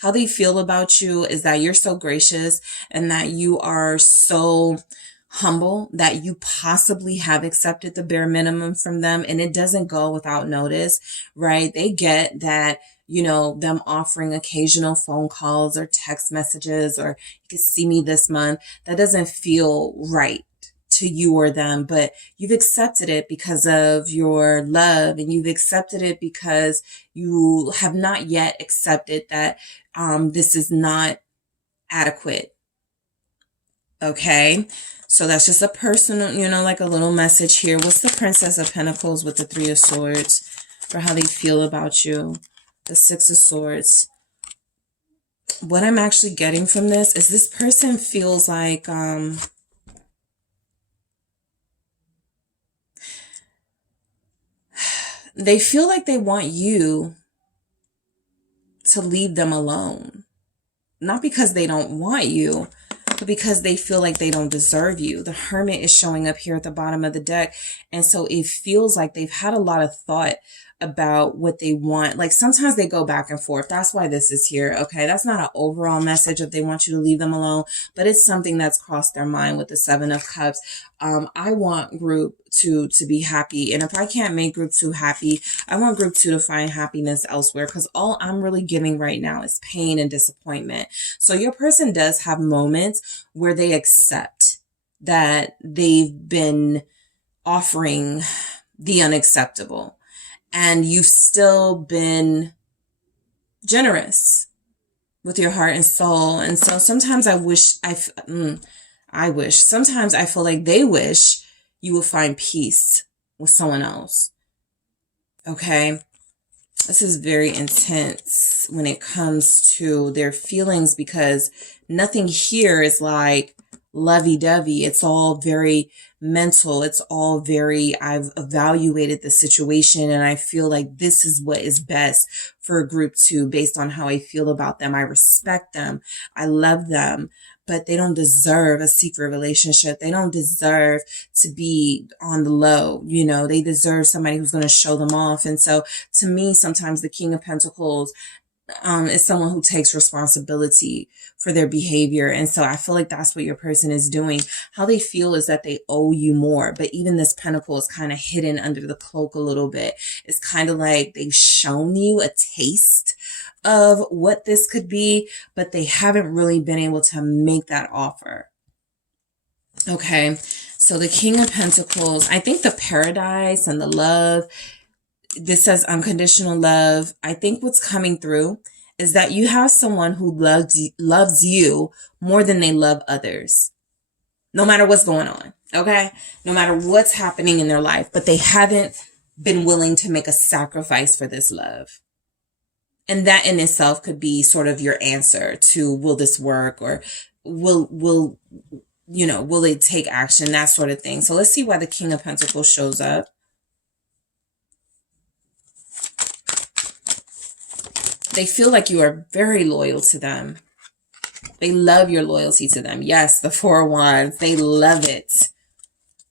How they feel about you is that you're so gracious and that you are so humble that you possibly have accepted the bare minimum from them. And it doesn't go without notice, right? They get that, them offering occasional phone calls or text messages or you can see me this month. That doesn't feel right to you or them, but you've accepted it because of your love and you've accepted it because you have not yet accepted that this is not adequate. Okay. So that's just a personal, like a little message here. What's the Princess of Pentacles with the Three of Swords for how they feel about you? The Six of Swords. What I'm actually getting from this is this person feels like, they feel like they want you to leave them alone. Not because they don't want you, but because they feel like they don't deserve you. The Hermit is showing up here at the bottom of the deck. And so it feels like they've had a lot of thought about what they want. Like sometimes they go back and forth. That's why this is here. Okay. That's not an overall message if they want you to leave them alone, but it's something that's crossed their mind with the Seven of Cups. I want group 2 to be happy. And if I can't make group 2 happy, I want group 2 to find happiness elsewhere because all I'm really giving right now is pain and disappointment. So your person does have moments where they accept that they've been offering the unacceptable. And you've still been generous with your heart and soul. And so sometimes sometimes I feel like they wish you will find peace with someone else. Okay. This is very intense when it comes to their feelings because nothing here is like lovey-dovey. It's all very mental. It's all I've evaluated the situation and I feel like this is what is best for group 2 based on how I feel about them. I respect them. I love them. but they don't deserve a secret relationship. They don't deserve to be on the low. You know, they deserve somebody who's going to show them off. And so to me, sometimes the King of Pentacles is someone who takes responsibility for their behavior. And so I feel like that's what your person is doing. How they feel is that they owe you more. But even this pentacle is kind of hidden under the cloak a little bit. It's kind of like they've shown you a taste of what this could be, but they haven't really been able to make that offer. Okay, so the King of Pentacles, I think the paradise and the love, this says unconditional love. I think what's coming through is that you have someone who loves you more than they love others, no matter what's going on. Okay, no matter what's happening in their life, but they haven't been willing to make a sacrifice for this love. And that in itself could be sort of your answer to, will this work, or will they take action, that sort of thing. So let's see why the King of Pentacles shows up. They feel like you are very loyal to them. They love your loyalty to them. Yes, the Four of Wands, they love it.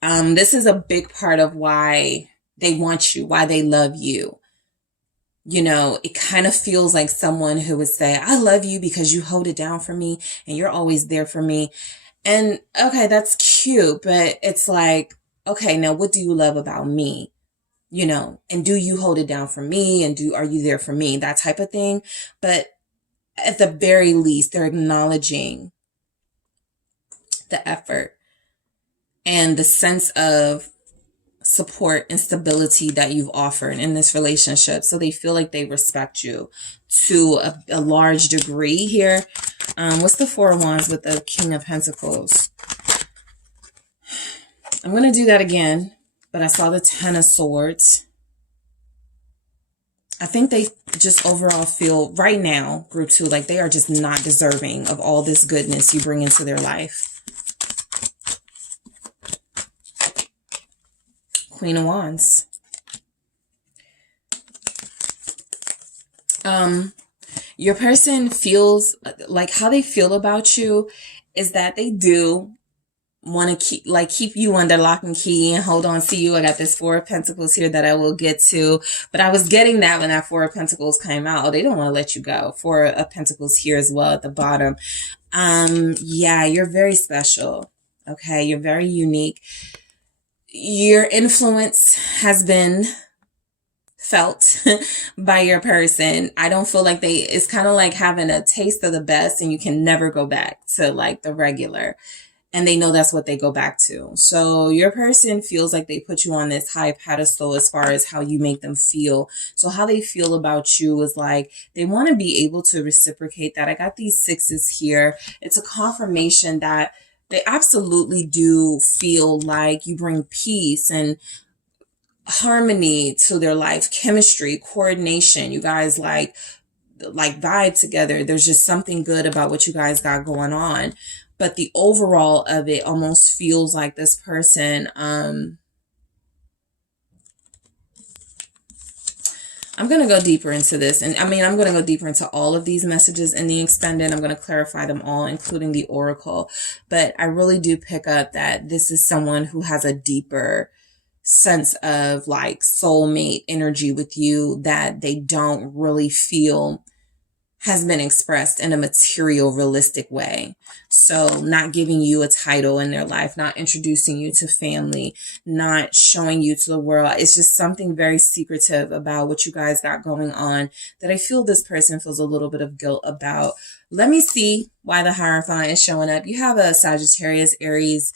This is a big part of why they want you, why they love you. You know, it kind of feels like someone who would say, I love you because you hold it down for me and you're always there for me. And okay, that's cute, but it's like, okay, now what do you love about me? You know, and do you hold it down for me? And are you there for me? That type of thing. But at the very least, they're acknowledging the effort and the sense of support and stability that you've offered in this relationship. So they feel like they respect you to a large degree here. What's the Four of Wands with the King of Pentacles? I'm going to do that again, but I saw the Ten of Swords. I think they just overall feel right now, group 2, like they are just not deserving of all this goodness you bring into their life. Queen of Wands. Your person feels like, how they feel about you is that they do want to keep you under lock and key and hold on to you. I got this Four of Pentacles here that I will get to, but I was getting that when that Four of Pentacles came out. Oh, they don't want to let you go. Four of Pentacles here as well at the bottom. Yeah, you're very special. Okay, you're very unique. Your influence has been felt by your person. I don't feel like it's kind of like having a taste of the best and you can never go back to like the regular. And they know that's what they go back to. So your person feels like they put you on this high pedestal as far as how you make them feel. So how they feel about you is like they want to be able to reciprocate that. I got these sixes here. It's a confirmation that they absolutely do feel like you bring peace and harmony to their life, chemistry, coordination. You guys like vibe together. There's just something good about what you guys got going on. But the overall of it almost feels like this person, I'm going to go deeper into this. And I mean, I'm going to go deeper into all of these messages in the extended. I'm going to clarify them all, including the oracle. But I really do pick up that this is someone who has a deeper sense of like soulmate energy with you that they don't really feel has been expressed in a material, realistic way. So not giving you a title in their life, not introducing you to family, not showing you to the world. It's just something very secretive about what you guys got going on that I feel this person feels a little bit of guilt about. Let me see why the Hierophant is showing up. You have a Sagittarius, Aries,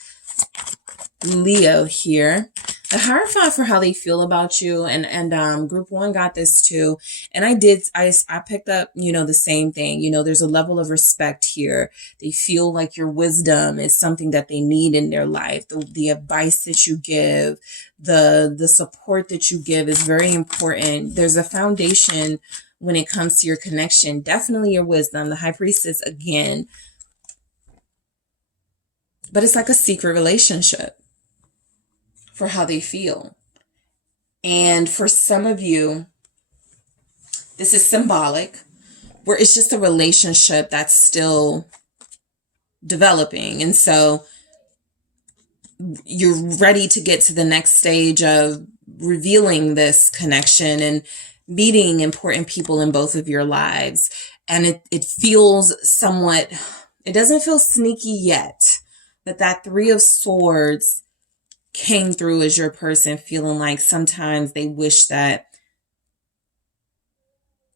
Leo here. The Hierophant for how they feel about you, and group 1 got this too. And I picked up, the same thing. There's a level of respect here. They feel like your wisdom is something that they need in their life. The advice that you give, the support that you give is very important. There's a foundation when it comes to your connection. Definitely your wisdom. The High Priestess again. But it's like a secret relationship for how they feel. And for some of you, this is symbolic, where it's just a relationship that's still developing. And so you're ready to get to the next stage of revealing this connection and meeting important people in both of your lives. And it feels somewhat, it doesn't feel sneaky yet, but that Three of Swords came through as your person feeling like sometimes they wish that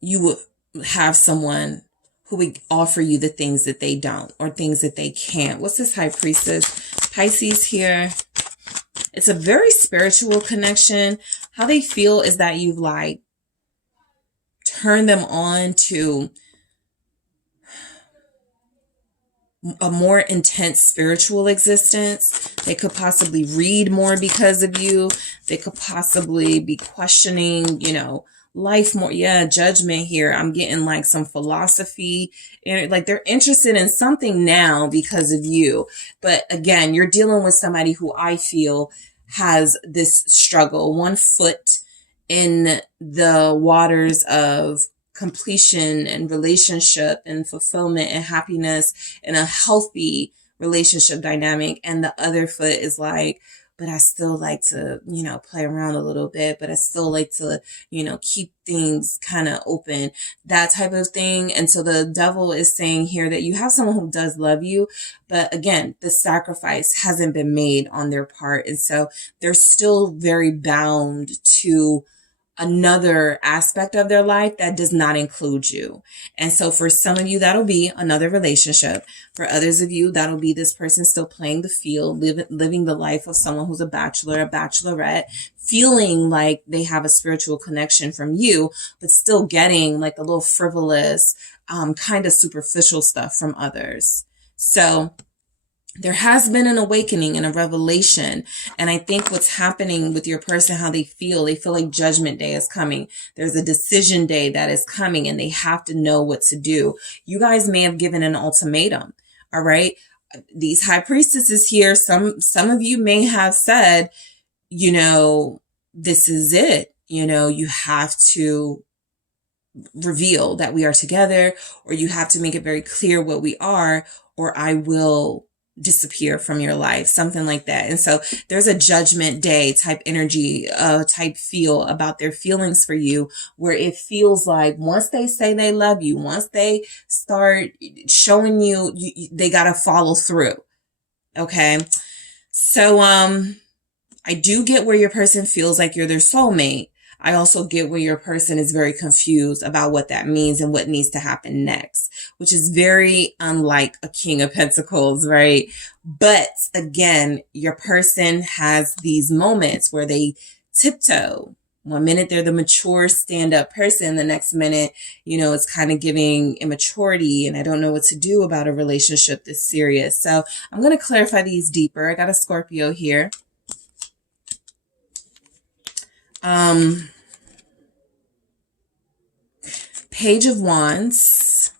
you would have someone who would offer you the things that they don't, or things that they can't. What's this High Priestess? Pisces here. It's a very spiritual connection. How they feel is that you've like turned them on to a more intense spiritual existence. They could possibly read more because of you. They could possibly be questioning, life more. Yeah, judgment here. I'm getting like some philosophy, and like they're interested in something now because of you. But again, you're dealing with somebody who I feel has this struggle, one foot in the waters of completion and relationship and fulfillment and happiness and a healthy relationship dynamic, and the other foot is like, but I still like to, play around a little bit, but I still like to, keep things kind of open, that type of thing. And so the devil is saying here that you have someone who does love you, but again, the sacrifice hasn't been made on their part. And so they're still very bound to another aspect of their life that does not include you. And so for some of you, that'll be another relationship. For others of you, that'll be this person still playing the field, living the life of someone who's a bachelor, a bachelorette, feeling like they have a spiritual connection from you, but still getting like the little frivolous, kind of superficial stuff from others. So there has been an awakening and a revelation. And I think what's happening with your person, how they feel like Judgment Day is coming. There's a decision day that is coming, and they have to know what to do. You guys may have given an ultimatum. All right. These High Priestesses here, some of you may have said, this is it. You have to reveal that we are together, or you have to make it very clear what we are, or I will disappear from your life, something like that. And so there's a Judgment Day type energy, type feel about their feelings for you, where it feels like once they say they love you, once they start showing you, they got to follow through. Okay. So, I do get where your person feels like you're their soulmate. I also get where your person is very confused about what that means and what needs to happen next, which is very unlike a King of Pentacles, right? But again, your person has these moments where they tiptoe. One minute they're the mature stand-up person. The next minute, it's kind of giving immaturity, and I don't know what to do about a relationship this serious. So I'm going to clarify these deeper. I got a Scorpio here. Page of Wands.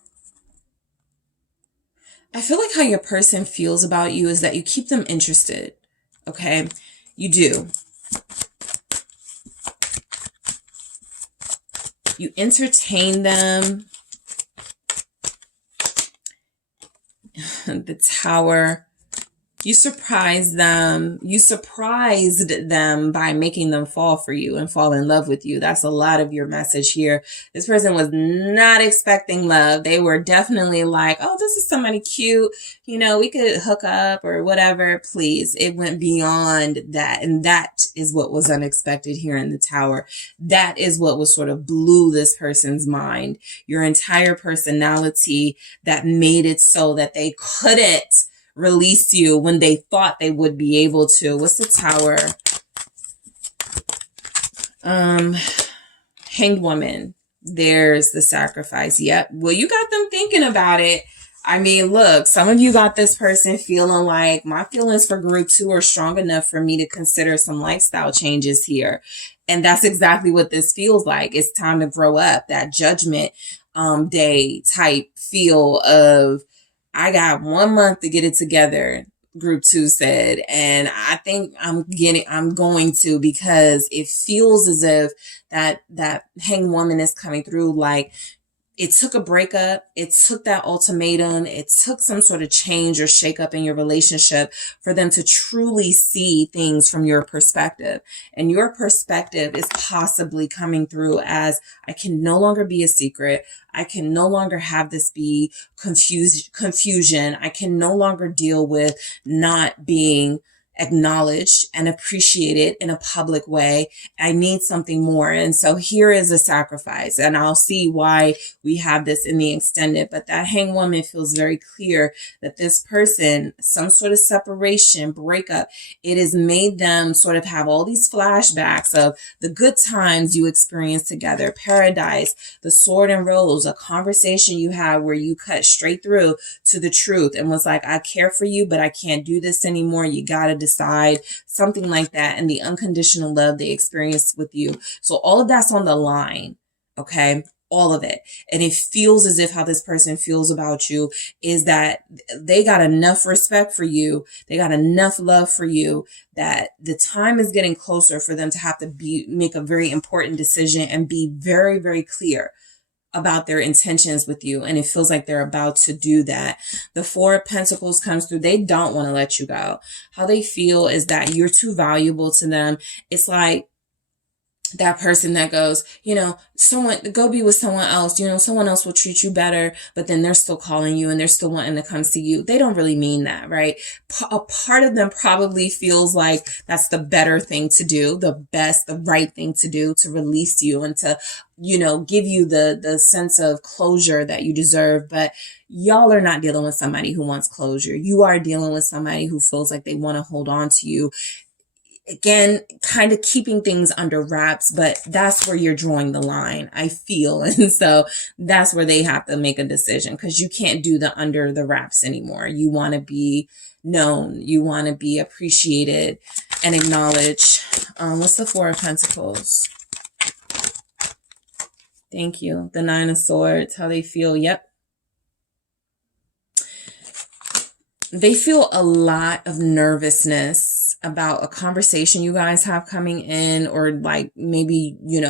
I feel like how your person feels about you is that you keep them interested. Okay? You do. You entertain them. The Tower. You surprised them. You surprised them by making them fall for you and fall in love with you. That's a lot of your message here. This person was not expecting love. They were definitely like, oh, this is somebody cute. We could hook up or whatever. Please. It went beyond that. And that is what was unexpected here in the Tower. That is what was sort of blew this person's mind. Your entire personality that made it so that they couldn't release you when they thought they would be able to. What's the Tower? Hanged Woman. There's the Sacrifice. Yep. Well, you got them thinking about it. I mean, look, some of you got this person feeling like my feelings for group 2 are strong enough for me to consider some lifestyle changes here. And that's exactly what this feels like. It's time to grow up. That Judgment Day type feel of, I got 1 month to get it together, group 2 said. And I think I'm going to, because it feels as if that Hanged Woman is coming through like it took a breakup. It took that ultimatum. It took some sort of change or shakeup in your relationship for them to truly see things from your perspective. And your perspective is possibly coming through as, I can no longer be a secret. I can no longer have this be confusion. I can no longer deal with not being acknowledged and appreciated in a public way. I need something more. And so here is a sacrifice. And I'll see why we have this in the extended. But that hanged woman feels very clear that this person, some sort of separation, breakup, it has made them sort of have all these flashbacks of the good times you experienced together, paradise, the sword and rose, a conversation you had where you cut straight through to the truth and was like, I care for you, but I can't do this anymore. You got to decide, something like that. And the unconditional love they experienced with you. So all of that's on the line. Okay. All of it. And it feels as if how this person feels about you is that they got enough respect for you. They got enough love for you that the time is getting closer for them to have to make a very important decision and be very, very clear about their intentions with you. And it feels like they're about to do that. The Four of Pentacles comes through. They don't want to let you go. How they feel is that you're too valuable to them. It's like that person that goes, someone, go be with someone else, someone else will treat you better, but then they're still calling you and they're still wanting to come see you. They don't really mean that, right? A part of them probably feels like that's the better thing to do, the right thing to do, to release you and to, give you the sense of closure that you deserve. But y'all are not dealing with somebody who wants closure. You are dealing with somebody who feels like they want to hold on to you. Again, kind of keeping things under wraps, but that's where you're drawing the line, I feel. And so that's where they have to make a decision, because you can't do the under the wraps anymore. You want to be known. You want to be appreciated and acknowledged. What's the Four of Pentacles? Thank you. The Nine of Swords, how they feel. Yep. They feel a lot of nervousness about a conversation you guys have coming in, or like maybe, you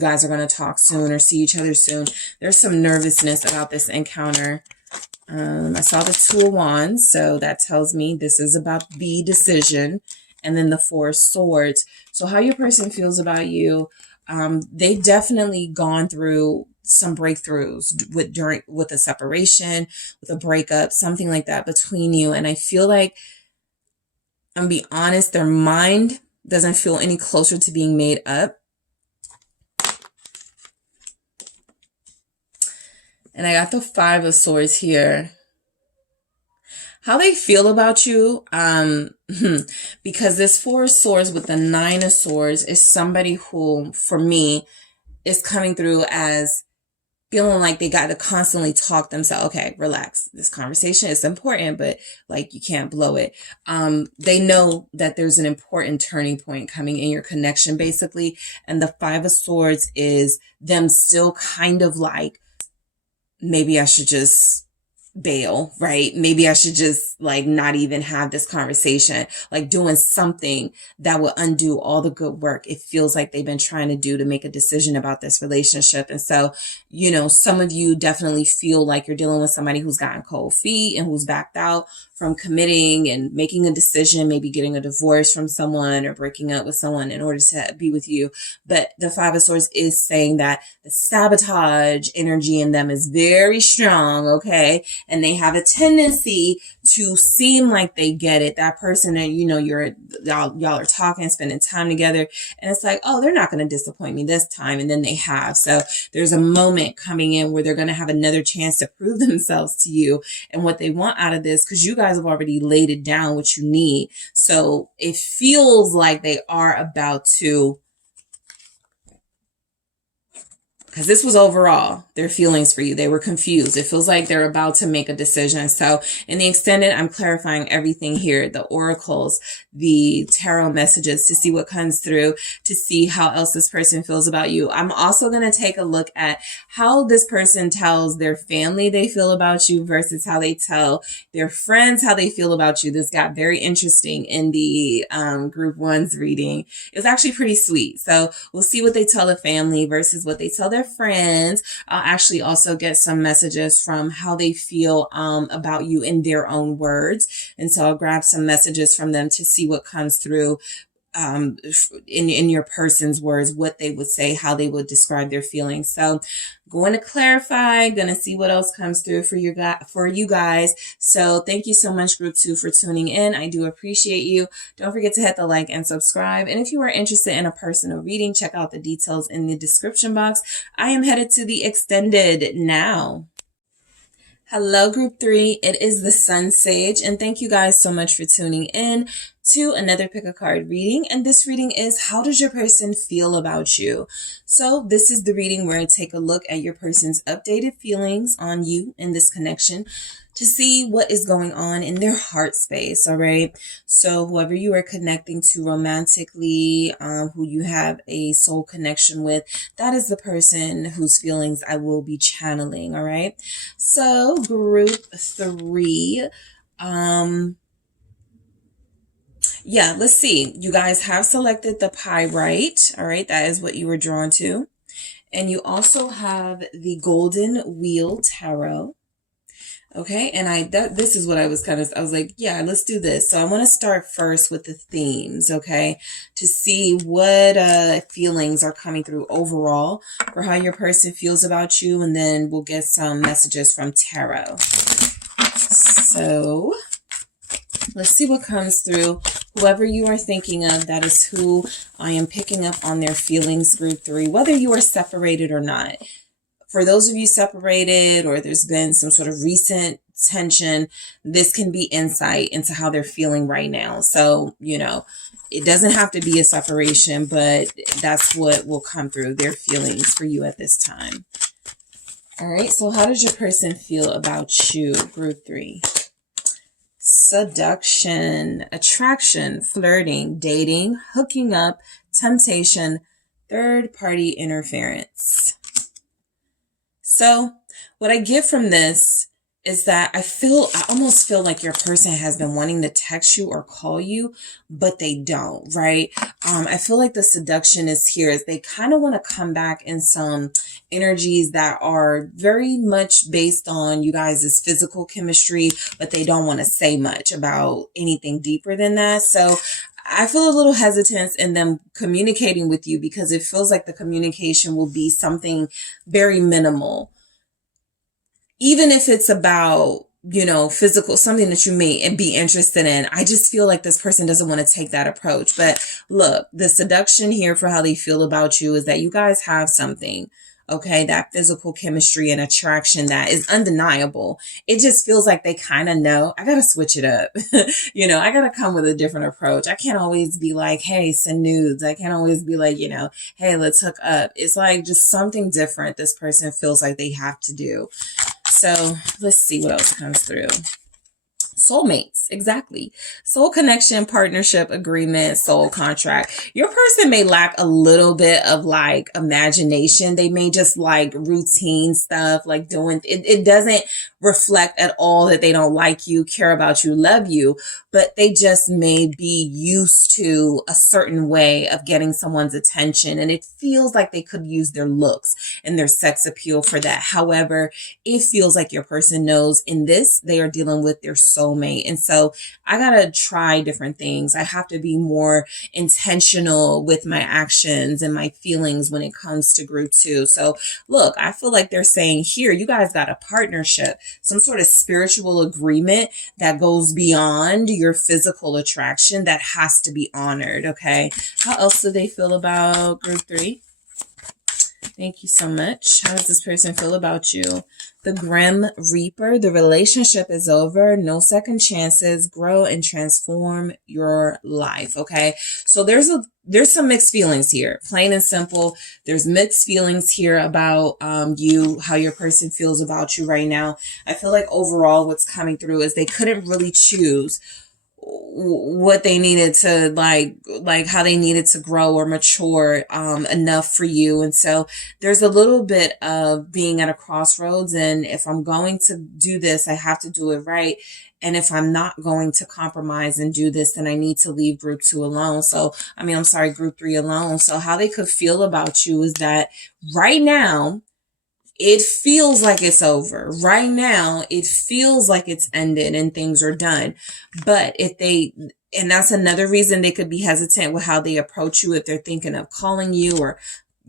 guys are going to talk soon or see each other soon. There's some nervousness about this encounter. I saw the Two of Wands, so that tells me this is about the decision. And then the Four of Swords. So how your person feels about you, they've definitely gone through some breakthroughs with a separation, with a breakup, something like that between you. And I feel like, I'm gonna be honest, their mind doesn't feel any closer to being made up. And I got the Five of Swords here. How they feel about you, because this Four of Swords with the Nine of Swords is somebody who, for me, is coming through as feeling like they got to constantly talk themselves. Okay, relax. This conversation is important, but like you can't blow it. They know that there's an important turning point coming in your connection, basically. And the Five of Swords is them still kind of like, maybe I should just bail, right? Maybe I should just like not even have this conversation, like doing something that will undo all the good work it feels like they've been trying to do to make a decision about this relationship. And so, some of you definitely feel like you're dealing with somebody who's gotten cold feet and who's backed out from committing and making a decision, maybe getting a divorce from someone or breaking up with someone in order to be with you. But the Five of Swords is saying that the sabotage energy in them is very strong, okay? And they have a tendency to seem like they get it. That person that, y'all are talking, spending time together. And it's like, oh, they're not going to disappoint me this time. And then they have. So there's a moment coming in where they're going to have another chance to prove themselves to you and what they want out of this, because you guys have already laid it down what you need. So it feels like they are about to, because this was overall their feelings for you. They were confused. It feels like they're about to make a decision. So in the extended, I'm clarifying everything here, the oracles, the tarot messages, to see what comes through, to see how else this person feels about you. I'm also going to take a look at how this person tells their family they feel about you versus how they tell their friends how they feel about you. This got very interesting in the group one's reading. It was actually pretty sweet. So we'll see what they tell the family versus what they tell their their friends. I'll actually also get some messages from how they feel about you in their own words. And so I'll grab some messages from them to see what comes through in your person's words, what they would say, how they would describe their feelings. So going to clarify, going to see what else comes through for you guys. So thank you so much, group 2, for tuning in. I do appreciate you. Don't forget to hit the like and subscribe. And if you are interested in a personal reading, check out the details in the description box. I am headed to the extended now. Hello, group 3. It is the SunSage, and thank you guys so much for tuning in to another pick a card reading. And this reading is, how does your person feel about you? So this is the reading where I take a look at your person's updated feelings on you in this connection to see what is going on in their heart space. All right. So whoever you are connecting to romantically, who you have a soul connection with, that is the person whose feelings I will be channeling. All right. So group 3, yeah, let's see. You guys have selected the pyrite. All right. That is what you were drawn to. And you also have the Golden Wheel Tarot. Okay. And this is what I was like, yeah, let's do this. So I want to start first with the themes. Okay. To see what feelings are coming through overall for how your person feels about you. And then we'll get some messages from tarot. So let's see what comes through. Whoever you are thinking of, that is who I am picking up on their feelings, group 3, whether you are separated or not. For those of you separated, or there's been some sort of recent tension, this can be insight into how they're feeling right now. So, it doesn't have to be a separation, but that's what will come through, their feelings for you at this time. All right. So how does your person feel about you, group 3? Seduction, attraction, flirting, dating, hooking up, temptation, third-party interference. So what I get from this is that I almost feel like your person has been wanting to text you or call you, but they don't, right? I feel like the seduction is here, as they kind of want to come back in some energies that are very much based on you guys' physical chemistry, but they don't want to say much about anything deeper than that. So I feel a little hesitance in them communicating with you, because it feels like the communication will be something very minimal. Even if it's about, physical, something that you may be interested in, I just feel like this person doesn't want to take that approach. But look, the seduction here for how they feel about you is that you guys have something. Okay, that physical chemistry and attraction that is undeniable. It just feels like they kind of know, I got to switch it up. I got to come with a different approach. I can't always be like, hey, send nudes. I can't always be like, hey, let's hook up. It's like just something different this person feels like they have to do. So let's see what else comes through. Soulmates, exactly. Soul connection, partnership, agreement, soul contract. Your person may lack a little bit of like imagination. They may just like routine stuff, like doing it doesn't reflect at all that they don't like you, care about you, love you, but they just may be used to a certain way of getting someone's attention. And it feels like they could use their looks and their sex appeal for that. However, it feels like your person knows in this, they are dealing with their soulmate. And so I got to try different things. I have to be more intentional with my actions and my feelings when it comes to group 2. So look, I feel like they're saying here, you guys got a partnership, some sort of spiritual agreement that goes beyond your physical attraction that has to be honored. Okay. How else do they feel about group 3? Thank you so much. How does this person feel about you? The Grim Reaper. The relationship is over. No second chances. Grow and transform your life. Okay. So there's some mixed feelings here. Plain and simple. There's mixed feelings here about you, how your person feels about you right now. I feel like overall what's coming through is they couldn't really choose what they needed to like how they needed to grow or mature enough for you. And so there's a little bit of being at a crossroads, and if I'm going to do this, I have to do it right. And if I'm not going to compromise and do this, then I need to leave group 2 alone. So, I mean, I'm sorry, group 3 alone. So how they could feel about you is that right now, it feels like it's over. Right now, it feels like it's ended and things are done. But and that's another reason they could be hesitant with how they approach you if they're thinking of calling you or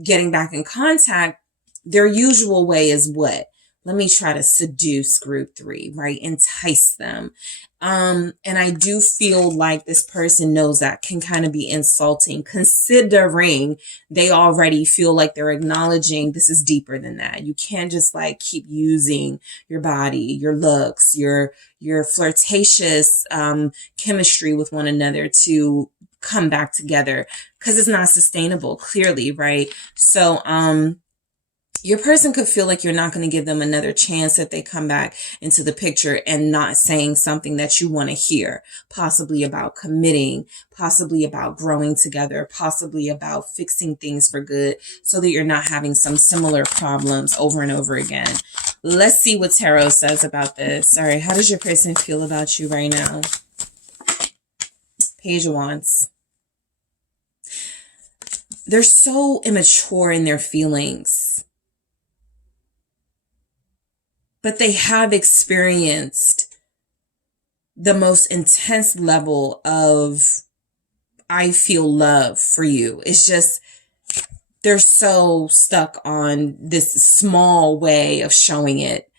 getting back in contact. Their usual way is what? Let me try to seduce group 3, right? Entice them. And I do feel like this person knows that can kind of be insulting, considering they already feel like they're acknowledging this is deeper than that. You can't just like keep using your body, your looks, your flirtatious chemistry with one another to come back together, because it's not sustainable, clearly, right? So your person could feel like you're not going to give them another chance if they come back into the picture and not saying something that you want to hear, possibly about committing, possibly about growing together, possibly about fixing things for good, so that you're not having some similar problems over and over again. Let's see what tarot says about this. All right, how does your person feel about you right now? Page of Wands. They're so immature in their feelings, but they have experienced the most intense level of I feel love for you. It's just, they're so stuck on this small way of showing it.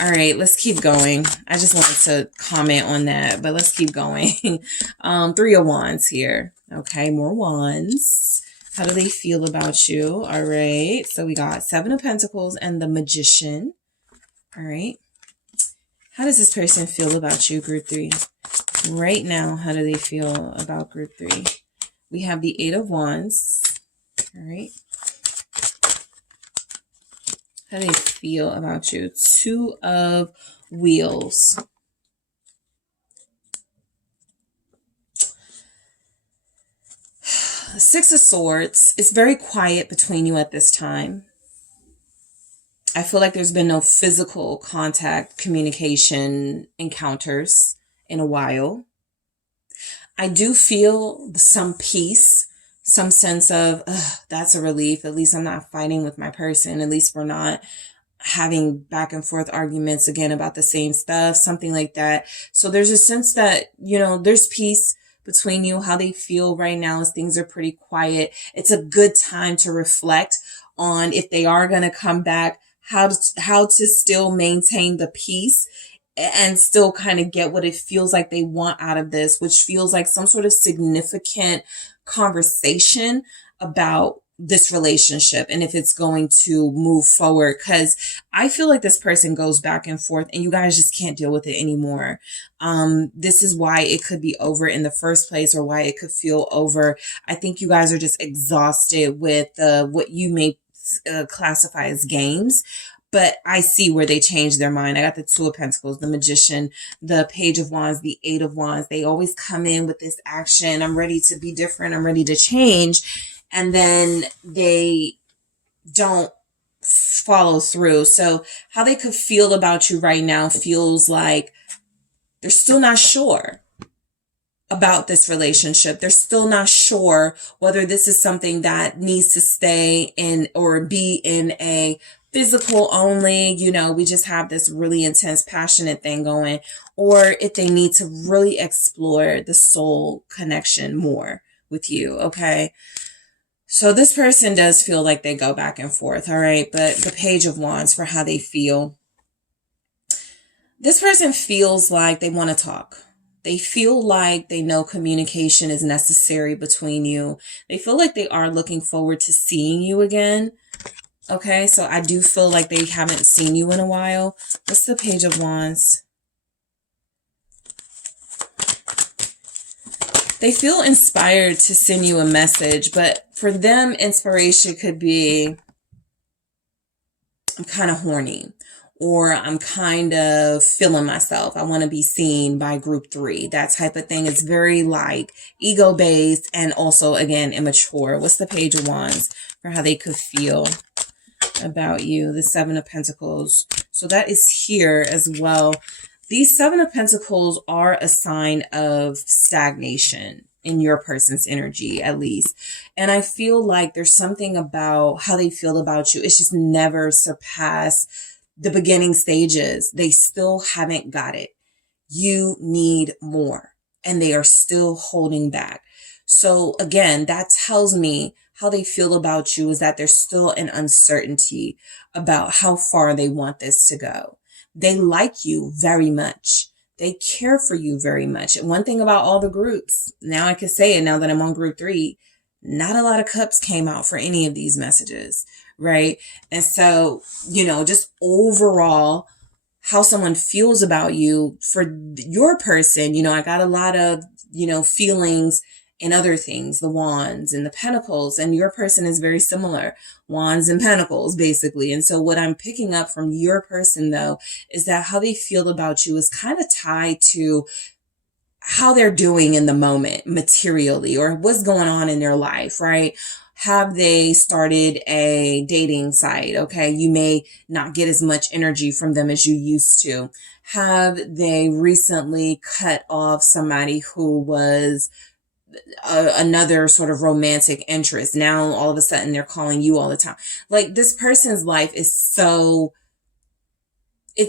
All right, let's keep going. I just wanted to comment on that, but let's keep going. 3 of Wands here. Okay, more wands. How do they feel about you? All right, so we got 7 of Pentacles and the Magician. All right. How does this person feel about you, group 3? Right now, how do they feel about group 3? We have the 8 of Wands. All right. How do they feel about you? 2 of Wheels. Six of Swords. It's very quiet between you at this time. I feel like there's been no physical contact, communication, encounters in a while. I do feel some peace, some sense of, that's a relief. At least I'm not fighting with my person. At least we're not having back and forth arguments again about the same stuff, something like that. So there's a sense that, you know, there's peace between you. How they feel right now is things are pretty quiet. It's a good time to reflect on if they are going to come back, how to still maintain the peace and still kind of get what it feels like they want out of this, which feels like some sort of significant conversation about this relationship and if it's going to move forward. Because I feel like this person goes back and forth and you guys just can't deal with it anymore. This is why it could be over in the first place, or why it could feel over. I think you guys are just exhausted with what you may classify as games. But I see where they change their mind. I got the 2 of Pentacles, the Magician, the Page of Wands, the 8 of Wands. They always come in with this action. I'm ready to be different. I'm ready to change. And then they don't follow through. So how they could feel about you right now feels like they're still not sure about this relationship. They're still not sure whether this is something that needs to stay in or be in a physical only, you know, we just have this really intense, passionate thing going, or if they need to really explore the soul connection more with you. Okay. So this person does feel like they go back and forth. All right. But the Page of Wands for how they feel. This person feels like they want to talk. They feel like they know communication is necessary between you. They feel like they are looking forward to seeing you again. Okay, so I do feel like they haven't seen you in a while. What's the Page of Wands? They feel inspired to send you a message, but for them, inspiration could be, I'm kind of horny. or I'm kind of feeling myself. I want to be seen by group 3. That type of thing. It's very like ego based and also, again, immature. What's the Page of Wands for how they could feel about you? The 7 of Pentacles. So that is here as well. These 7 of Pentacles are a sign of stagnation in your person's energy, at least. And I feel like there's something about how they feel about you. It's just never surpassed the beginning stages. They still haven't got it. You need more, and they are still holding back. So again, that tells me how they feel about you is that there's still an uncertainty about how far they want this to go. They like you very much. They care for you very much. And one thing about all the groups, now I can say it now that I'm on group 3, not a lot of cups came out for any of these messages, right? And so, just overall, how someone feels about you for your person, I got a lot of, feelings and other things, the Wands and the Pentacles, and your person is very similar, Wands and Pentacles, basically. And so what I'm picking up from your person, though, is that how they feel about you is kind of tied to how they're doing in the moment materially, or what's going on in their life, right? Have they started a dating site? Okay. You may not get as much energy from them as you used to. Have they recently cut off somebody who was another sort of romantic interest? Now all of a sudden they're calling you all the time. Like, this person's life is so,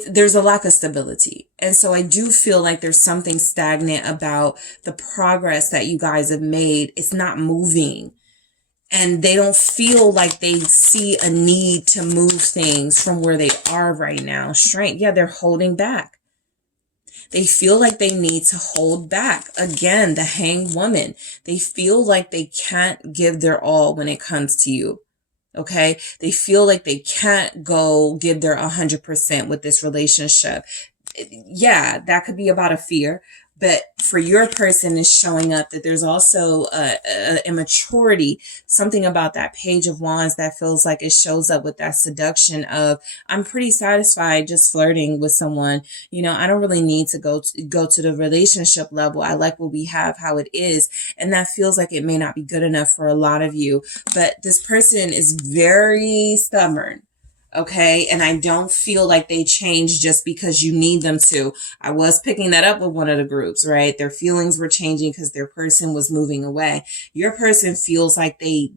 there's a lack of stability. And so I do feel like there's something stagnant about the progress that you guys have made. It's not moving. And they don't feel like they see a need to move things from where they are right now. Strength. Yeah, they're holding back. They feel like they need to hold back. Again, the Hanged Woman. They feel like they can't give their all when it comes to you. Okay? They feel like they can't go give their 100% with this relationship. Yeah, that could be about a fear. But for your person, is showing up that there's also a immaturity, something about that Page of Wands that feels like it shows up with that seduction of, I'm pretty satisfied just flirting with someone. I don't really need to go to the relationship level. I like what we have, how it is. And that feels like it may not be good enough for a lot of you. But this person is very stubborn. Okay. And I don't feel like they change just because you need them to. I was picking that up with one of the groups, right? Their feelings were changing because their person was moving away. Your person feels like they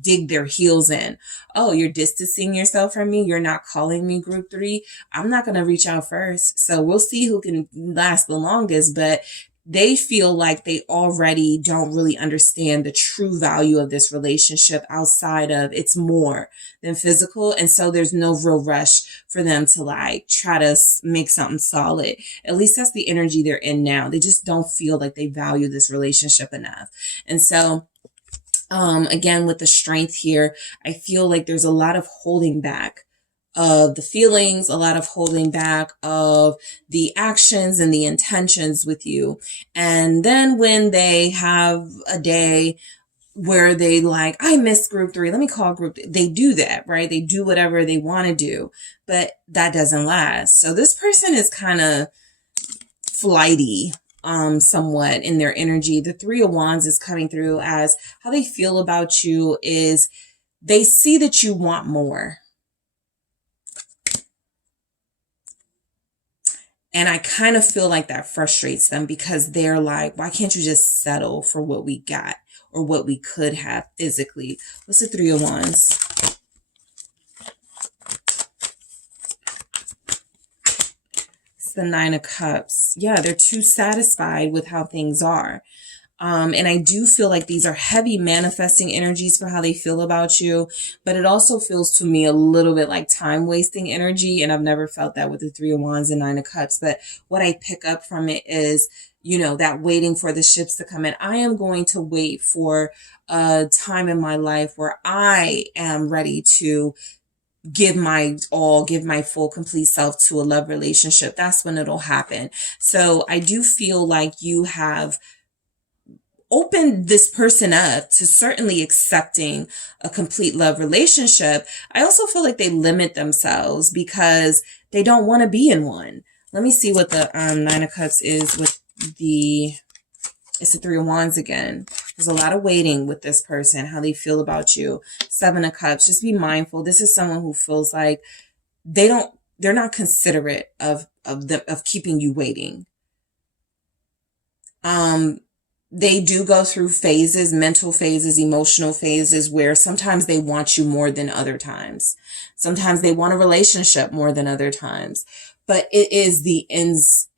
dig their heels in. Oh, you're distancing yourself from me. You're not calling me group 3. I'm not going to reach out first. So we'll see who can last the longest, but they feel like they already don't really understand the true value of this relationship outside of it's more than physical. And so there's no real rush for them to like try to make something solid. At least that's the energy they're in now. They just don't feel like they value this relationship enough. And so again, with the Strength here, I feel like there's a lot of holding back of the feelings, a lot of holding back of the actions and the intentions with you. And then when they have a day where they like, I miss group 3, let me call group 3. They do that, right? They do whatever they want to do, but that doesn't last. So this person is kind of flighty, somewhat in their energy. The 3 of Wands is coming through as how they feel about you is they see that you want more. And I kind of feel like that frustrates them because they're like, why can't you just settle for what we got or what we could have physically? What's the 3 of Wands? It's the 9 of Cups. Yeah, they're too satisfied with how things are. And I do feel like these are heavy manifesting energies for how they feel about you, but it also feels to me a little bit like time wasting energy. And I've never felt that with the 3 of Wands and 9 of Cups. But what I pick up from it is, that waiting for the ships to come in. I am going to wait for a time in my life where I am ready to give my all, give my full, complete self to a love relationship. That's when it'll happen. So I do feel like you have open this person up to certainly accepting a complete love relationship, I also feel like they limit themselves because they don't want to be in one. Let me see what the Nine of Cups is with it's the Three of Wands again. There's a lot of waiting with this person, how they feel about you. Seven of Cups, just be mindful. This is someone who feels like they're not considerate of keeping you waiting. They do go through phases, mental phases, emotional phases, where sometimes they want you more than other times. Sometimes they want a relationship more than other times. But it is the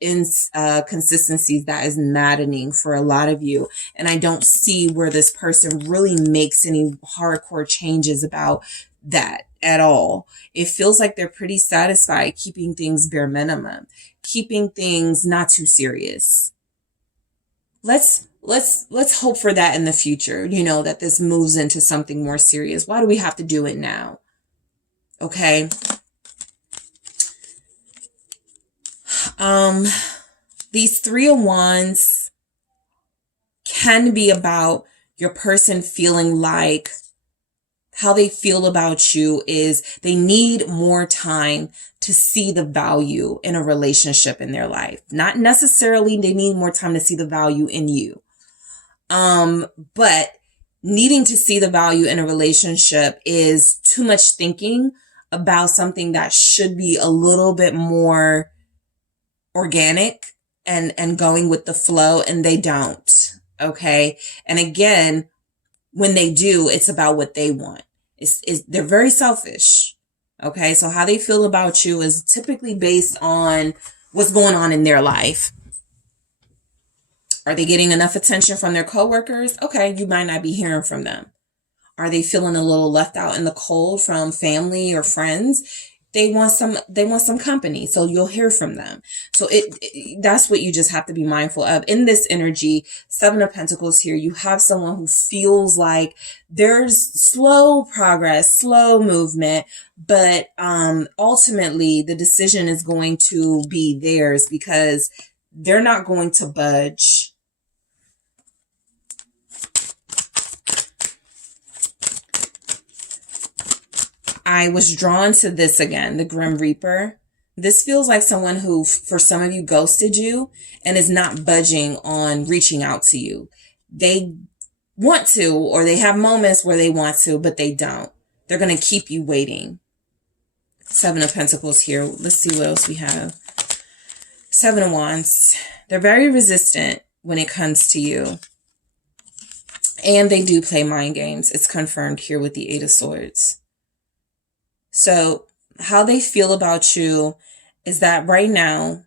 inconsistencies that is maddening for a lot of you. And I don't see where this person really makes any hardcore changes about that at all. It feels like they're pretty satisfied keeping things bare minimum, keeping things not too serious. Let's hope for that in the future, that this moves into something more serious. Why do we have to do it now? Okay. These Three of Wands can be about your person feeling like how they feel about you is they need more time to see the value in a relationship in their life. Not necessarily they need more time to see the value in you. But needing to see the value in a relationship is too much thinking about something that should be a little bit more organic and going with the flow, and they don't. Okay. And again, when they do, it's about what they want. They're very selfish. Okay. So how they feel about you is typically based on what's going on in their life. Are they getting enough attention from their coworkers? Okay. You might not be hearing from them. Are they feeling a little left out in the cold from family or friends? They want some company, so you'll hear from them. So that's what you just have to be mindful of. In this energy, Seven of Pentacles here, you have someone who feels like there's slow progress, slow movement, but ultimately the decision is going to be theirs because they're not going to budge. I was drawn to this again, the Grim Reaper. This feels like someone who, for some of you, ghosted you and is not budging on reaching out to you. They want to, or they have moments where they want to, but they don't. They're going to keep you waiting. Seven of Pentacles here. Let's see what else we have. Seven of Wands. They're very resistant when it comes to you. And they do play mind games. It's confirmed here with the Eight of Swords. So how they feel about you is that right now,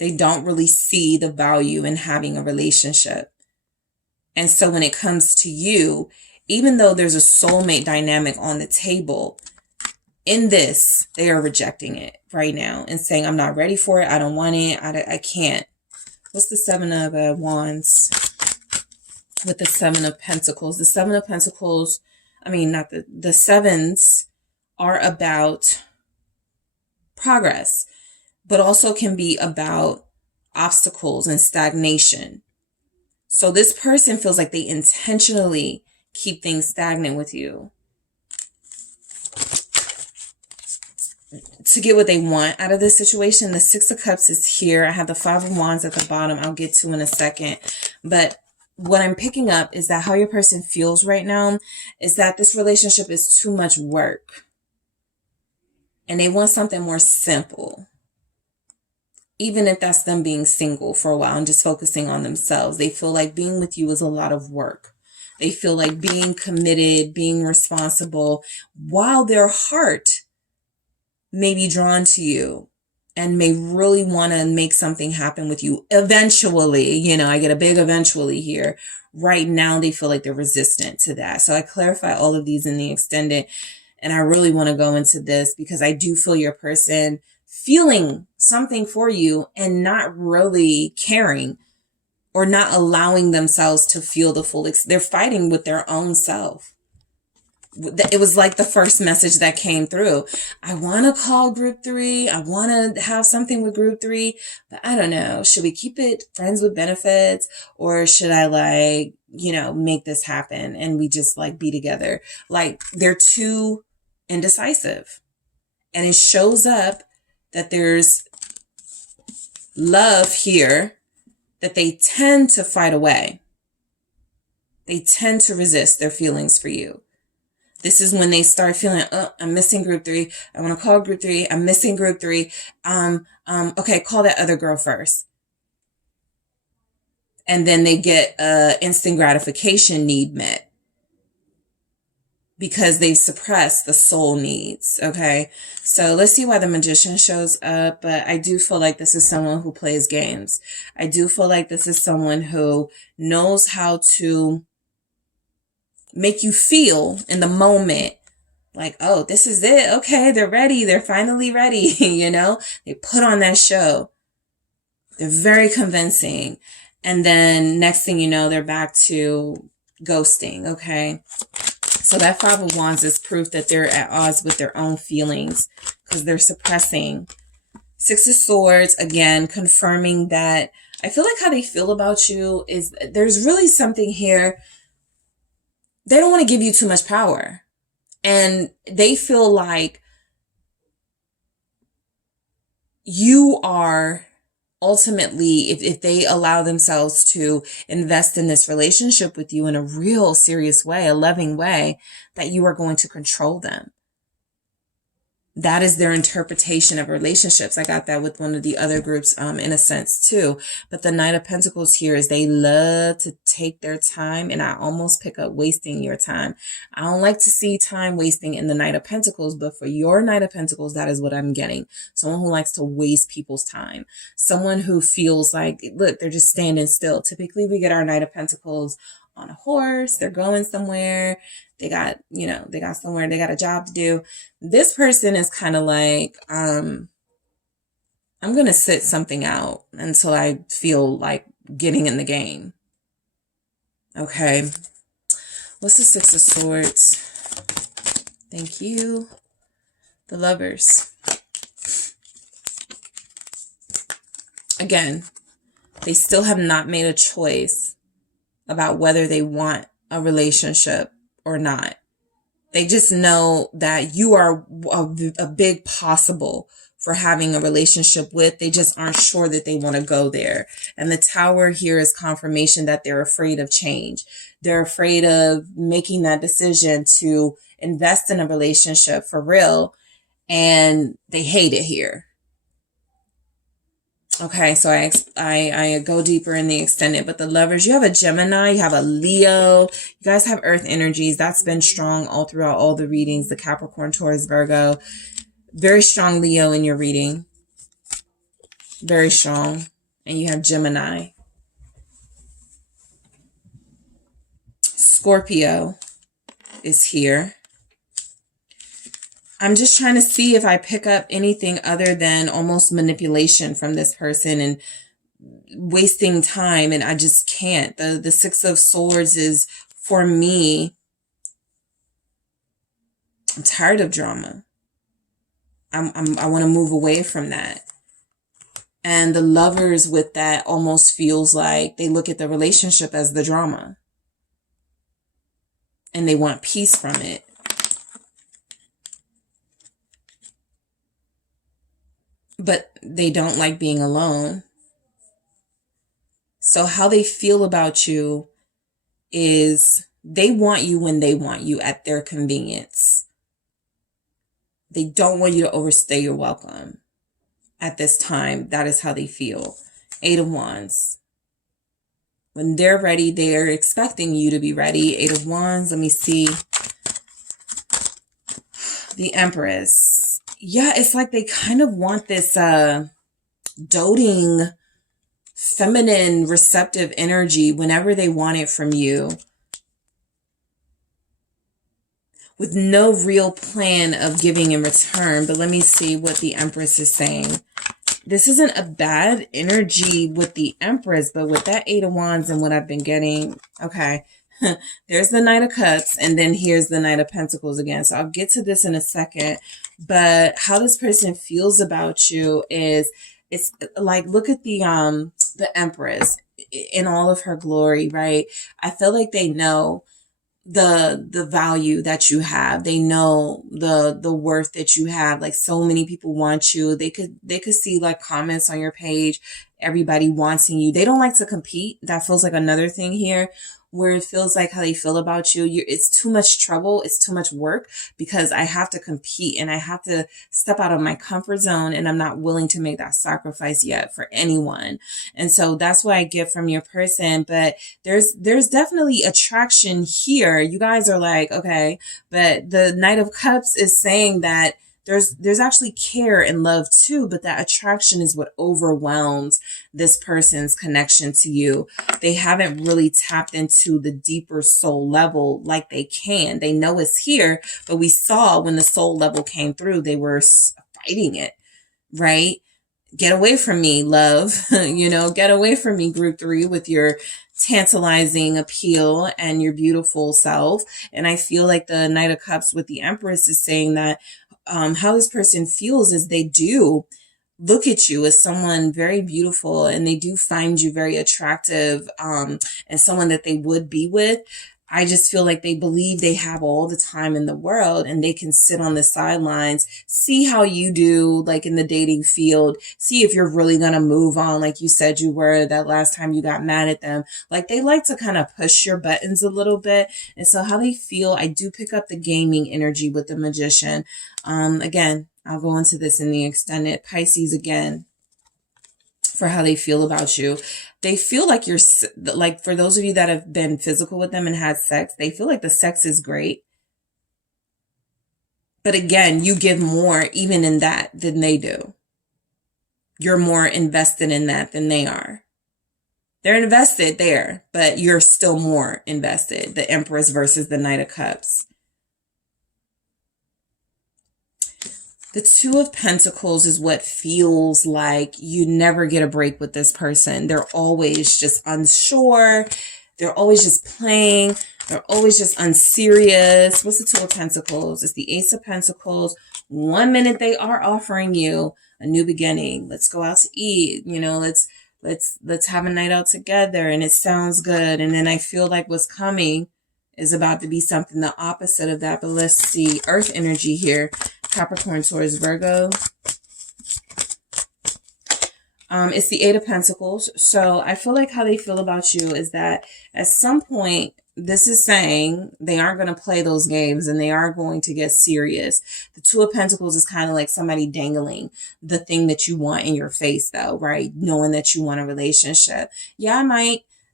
they don't really see the value in having a relationship. And so when it comes to you, even though there's a soulmate dynamic on the table, in this, they are rejecting it right now and saying, I'm not ready for it. I don't want it. I can't. What's the Seven of Wands with the Seven of Pentacles? The Seven of Pentacles, the sevens are about progress, but also can be about obstacles and stagnation. So this person feels like they intentionally keep things stagnant with you to get what they want out of this situation. The Six of Cups is here. I have the Five of Wands at the bottom. I'll get to in a second. But what I'm picking up is that how your person feels right now is that this relationship is too much work. And they want something more simple. Even if that's them being single for a while and just focusing on themselves. They feel like being with you is a lot of work. They feel like being committed, being responsible, while their heart may be drawn to you and may really want to make something happen with you eventually. I get a big eventually here. Right now, they feel like they're resistant to that. So I clarify all of these in the extended. And I really want to go into this because I do feel your person feeling something for you and not really caring or not allowing themselves to feel the full. They're fighting with their own self. it was like the first message that came through. I want to call group 3. I want to have something with group 3, but I don't know. Should we keep it friends with benefits, or should I like, you know, make this happen and we just like be together? Like they're too indecisive, and it shows up that there's love here that they tend to fight away. They tend to resist their feelings for you. This is when they start feeling, oh, I'm missing group 3. I want to call group 3. I'm missing group 3. Okay, call that other girl first. And then they get instant gratification need met because they've suppressed the soul needs. Okay, so let's see why the Magician shows up. But I do feel like this is someone who plays games. I do feel like this is someone who knows how to make you feel in the moment like, oh, this is it. Okay, they're ready. They're finally ready. You know, they put on that show. They're very convincing. And then next thing you know, they're back to ghosting. Okay. So that 5 of Wands is proof that they're at odds with their own feelings because they're suppressing. 6 of Swords, again, confirming that I feel like how they feel about you is there's really something here. They don't want to give you too much power. And they feel like you are ultimately, if they allow themselves to invest in this relationship with you in a real serious way, a loving way, that you are going to control them. That is their interpretation of relationships. I got that with one of the other groups, in a sense too. But the Knight of Pentacles here is they love to take their time, and I almost pick up wasting your time. I don't like to see time wasting in the Knight of Pentacles, but for your Knight of Pentacles, that is what I'm getting. Someone who likes to waste people's time. Someone who feels like, look, they're just standing still. Typically we get our Knight of Pentacles on a horse. They're going somewhere. They got, you know, they got somewhere, they got a job to do. This person is kind of like, I'm going to sit something out until I feel like getting in the game. Okay. What's the 6 of Swords? Thank you. The Lovers. Again, they still have not made a choice about whether they want a relationship or not. They just know that you are a big possible for having a relationship with. They just aren't sure that they want to go there. And the Tower here is confirmation that they're afraid of change. They're afraid of making that decision to invest in a relationship for real. And they hate it here. Okay, so I go deeper in the extended, but the Lovers, you have a Gemini, you have a Leo, you guys have earth energies. That's been strong all throughout all the readings. The Capricorn, Taurus, Virgo, very strong Leo in your reading. Very strong. And you have Gemini. Scorpio is here. I'm just trying to see if I pick up anything other than almost manipulation from this person and wasting time, and I just can't. The 6 of Swords is, for me, I'm tired of drama. I want to move away from that. And the Lovers with that almost feels like they look at the relationship as the drama. And they want peace from it. But they don't like being alone. So how they feel about you is they want you when they want you at their convenience. They don't want you to overstay your welcome at this time. That is how they feel. 8 of Wands. When they're ready, they're expecting you to be ready. 8 of Wands. Let me see. The Empress. Yeah, it's like they kind of want this doting, feminine, receptive energy whenever they want it from you, with no real plan of giving in return. But let me see what the Empress is saying. This isn't a bad energy with the Empress, but with that 8 of Wands and what I've been getting, okay. there's the Knight of Cups, and then here's the Knight of Pentacles again. So I'll get to this in a second. But how this person feels about you is, it's like, look at the Empress in all of her glory, right? I feel like they know the value that you have. They know the worth that you have. Like, so many people want you. They could see like comments on your page, everybody wanting you. They don't like to compete. That feels like another thing here, where it feels like how they feel about you. It's too much trouble. It's too much work because I have to compete and I have to step out of my comfort zone, and I'm not willing to make that sacrifice yet for anyone. And so that's what I get from your person. But there's definitely attraction here. You guys are like, okay, but the Knight of Cups is saying that there's actually care and love too, but that attraction is what overwhelms this person's connection to you. They haven't really tapped into the deeper soul level like they can. They know it's here, but we saw when the soul level came through, they were fighting it, right? Get away from me, love. Get away from me, group 3, with your tantalizing appeal and your beautiful self. And I feel like the Knight of Cups with the Empress is saying that how this person feels is they do look at you as someone very beautiful, and they do find you very attractive, and someone that they would be with. I just feel like they believe they have all the time in the world, and they can sit on the sidelines, see how you do, like in the dating field, see if you're really going to move on like you said you were that last time you got mad at them. Like, they like to kind of push your buttons a little bit. And so how they feel, I do pick up the gaming energy with the Magician. Again, I'll go into this in the extended. Pisces again, for how they feel about you. They feel like you're, like, for those of you that have been physical with them and had sex, they feel like the sex is great. But again, you give more even in that than they do. You're more invested in that than they are. They're invested there, but you're still more invested. The Empress versus the Knight of Cups. The Two of Pentacles is what feels like you never get a break with this person. They're always just unsure. They're always just playing. They're always just unserious. What's the Two of Pentacles? It's the Ace of Pentacles. 1 minute they are offering you a new beginning. Let's go out to eat. Let's have a night out together, and it sounds good. And then I feel like what's coming is about to be something the opposite of that. But let's see. Earth energy here. Capricorn, Taurus, Virgo. It's the Eight of Pentacles. So I feel like how they feel about you is that at some point, this is saying they aren't going to play those games and they are going to get serious. The Two of Pentacles is kind of like somebody dangling the thing that you want in your face, though, right? Knowing that you want a relationship. Yeah,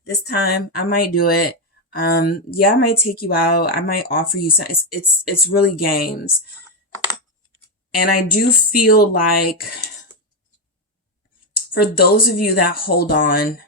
this time I might do it. Yeah, I might take you out. I might offer you something. It's really games. And I do feel like for those of you that hold on,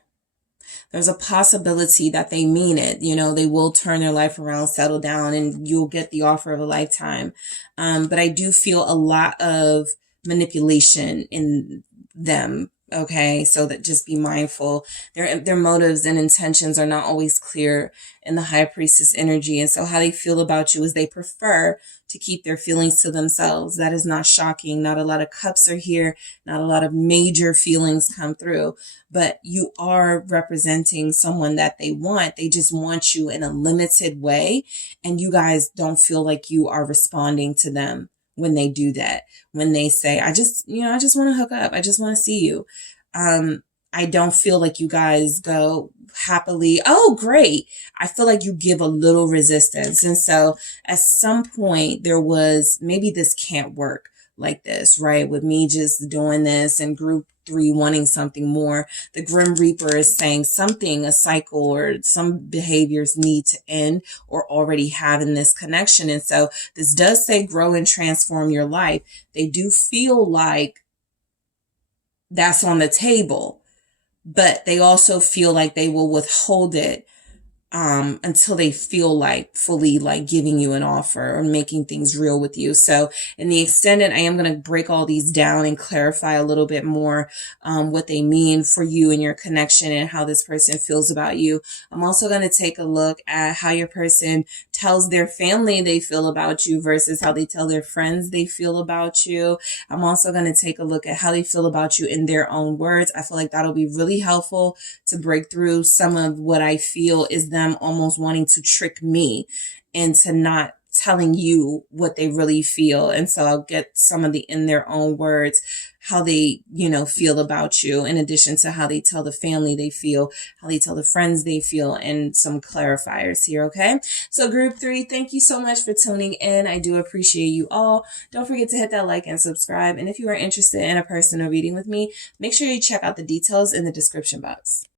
there's a possibility that they mean it. They will turn their life around, settle down, and you'll get the offer of a lifetime. But I do feel a lot of manipulation in them. Okay, so that just be mindful. Their motives and intentions are not always clear in the High Priestess energy. And so how they feel about you is they prefer to keep their feelings to themselves. That is not shocking. Not a lot of cups are here. Not a lot of major feelings come through. But you are representing someone that they want. They just want you in a limited way. And you guys don't feel like you are responding to them when they do that. When they say, I just want to hook up. I just want to see you. I don't feel like you guys go happily, oh, great. I feel like you give a little resistance. And so at some point there was, maybe this can't work like this, right? With me just doing this and group 3 wanting something more. The Grim Reaper is saying something, a cycle or some behaviors need to end or already have in this connection. And so this does say grow and transform your life. They do feel like that's on the table, but they also feel like they will withhold it until they feel like fully like giving you an offer or making things real with you. So in the extended, I am going to break all these down and clarify a little bit more what they mean for you and your connection and how this person feels about you. I'm also going to take a look at how your person tells their family they feel about you versus how they tell their friends they feel about you. I'm also going to take a look at how they feel about you in their own words. I feel like that'll be really helpful to break through some of what I feel is them almost wanting to trick me into not telling you what they really feel. And so I'll get some of the in their own words, how they, feel about you, in addition to how they tell the family they feel, how they tell the friends they feel, and some clarifiers here. Okay. So group 3, thank you so much for tuning in. I do appreciate you all. Don't forget to hit that like and subscribe. And if you are interested in a personal reading with me, make sure you check out the details in the description box.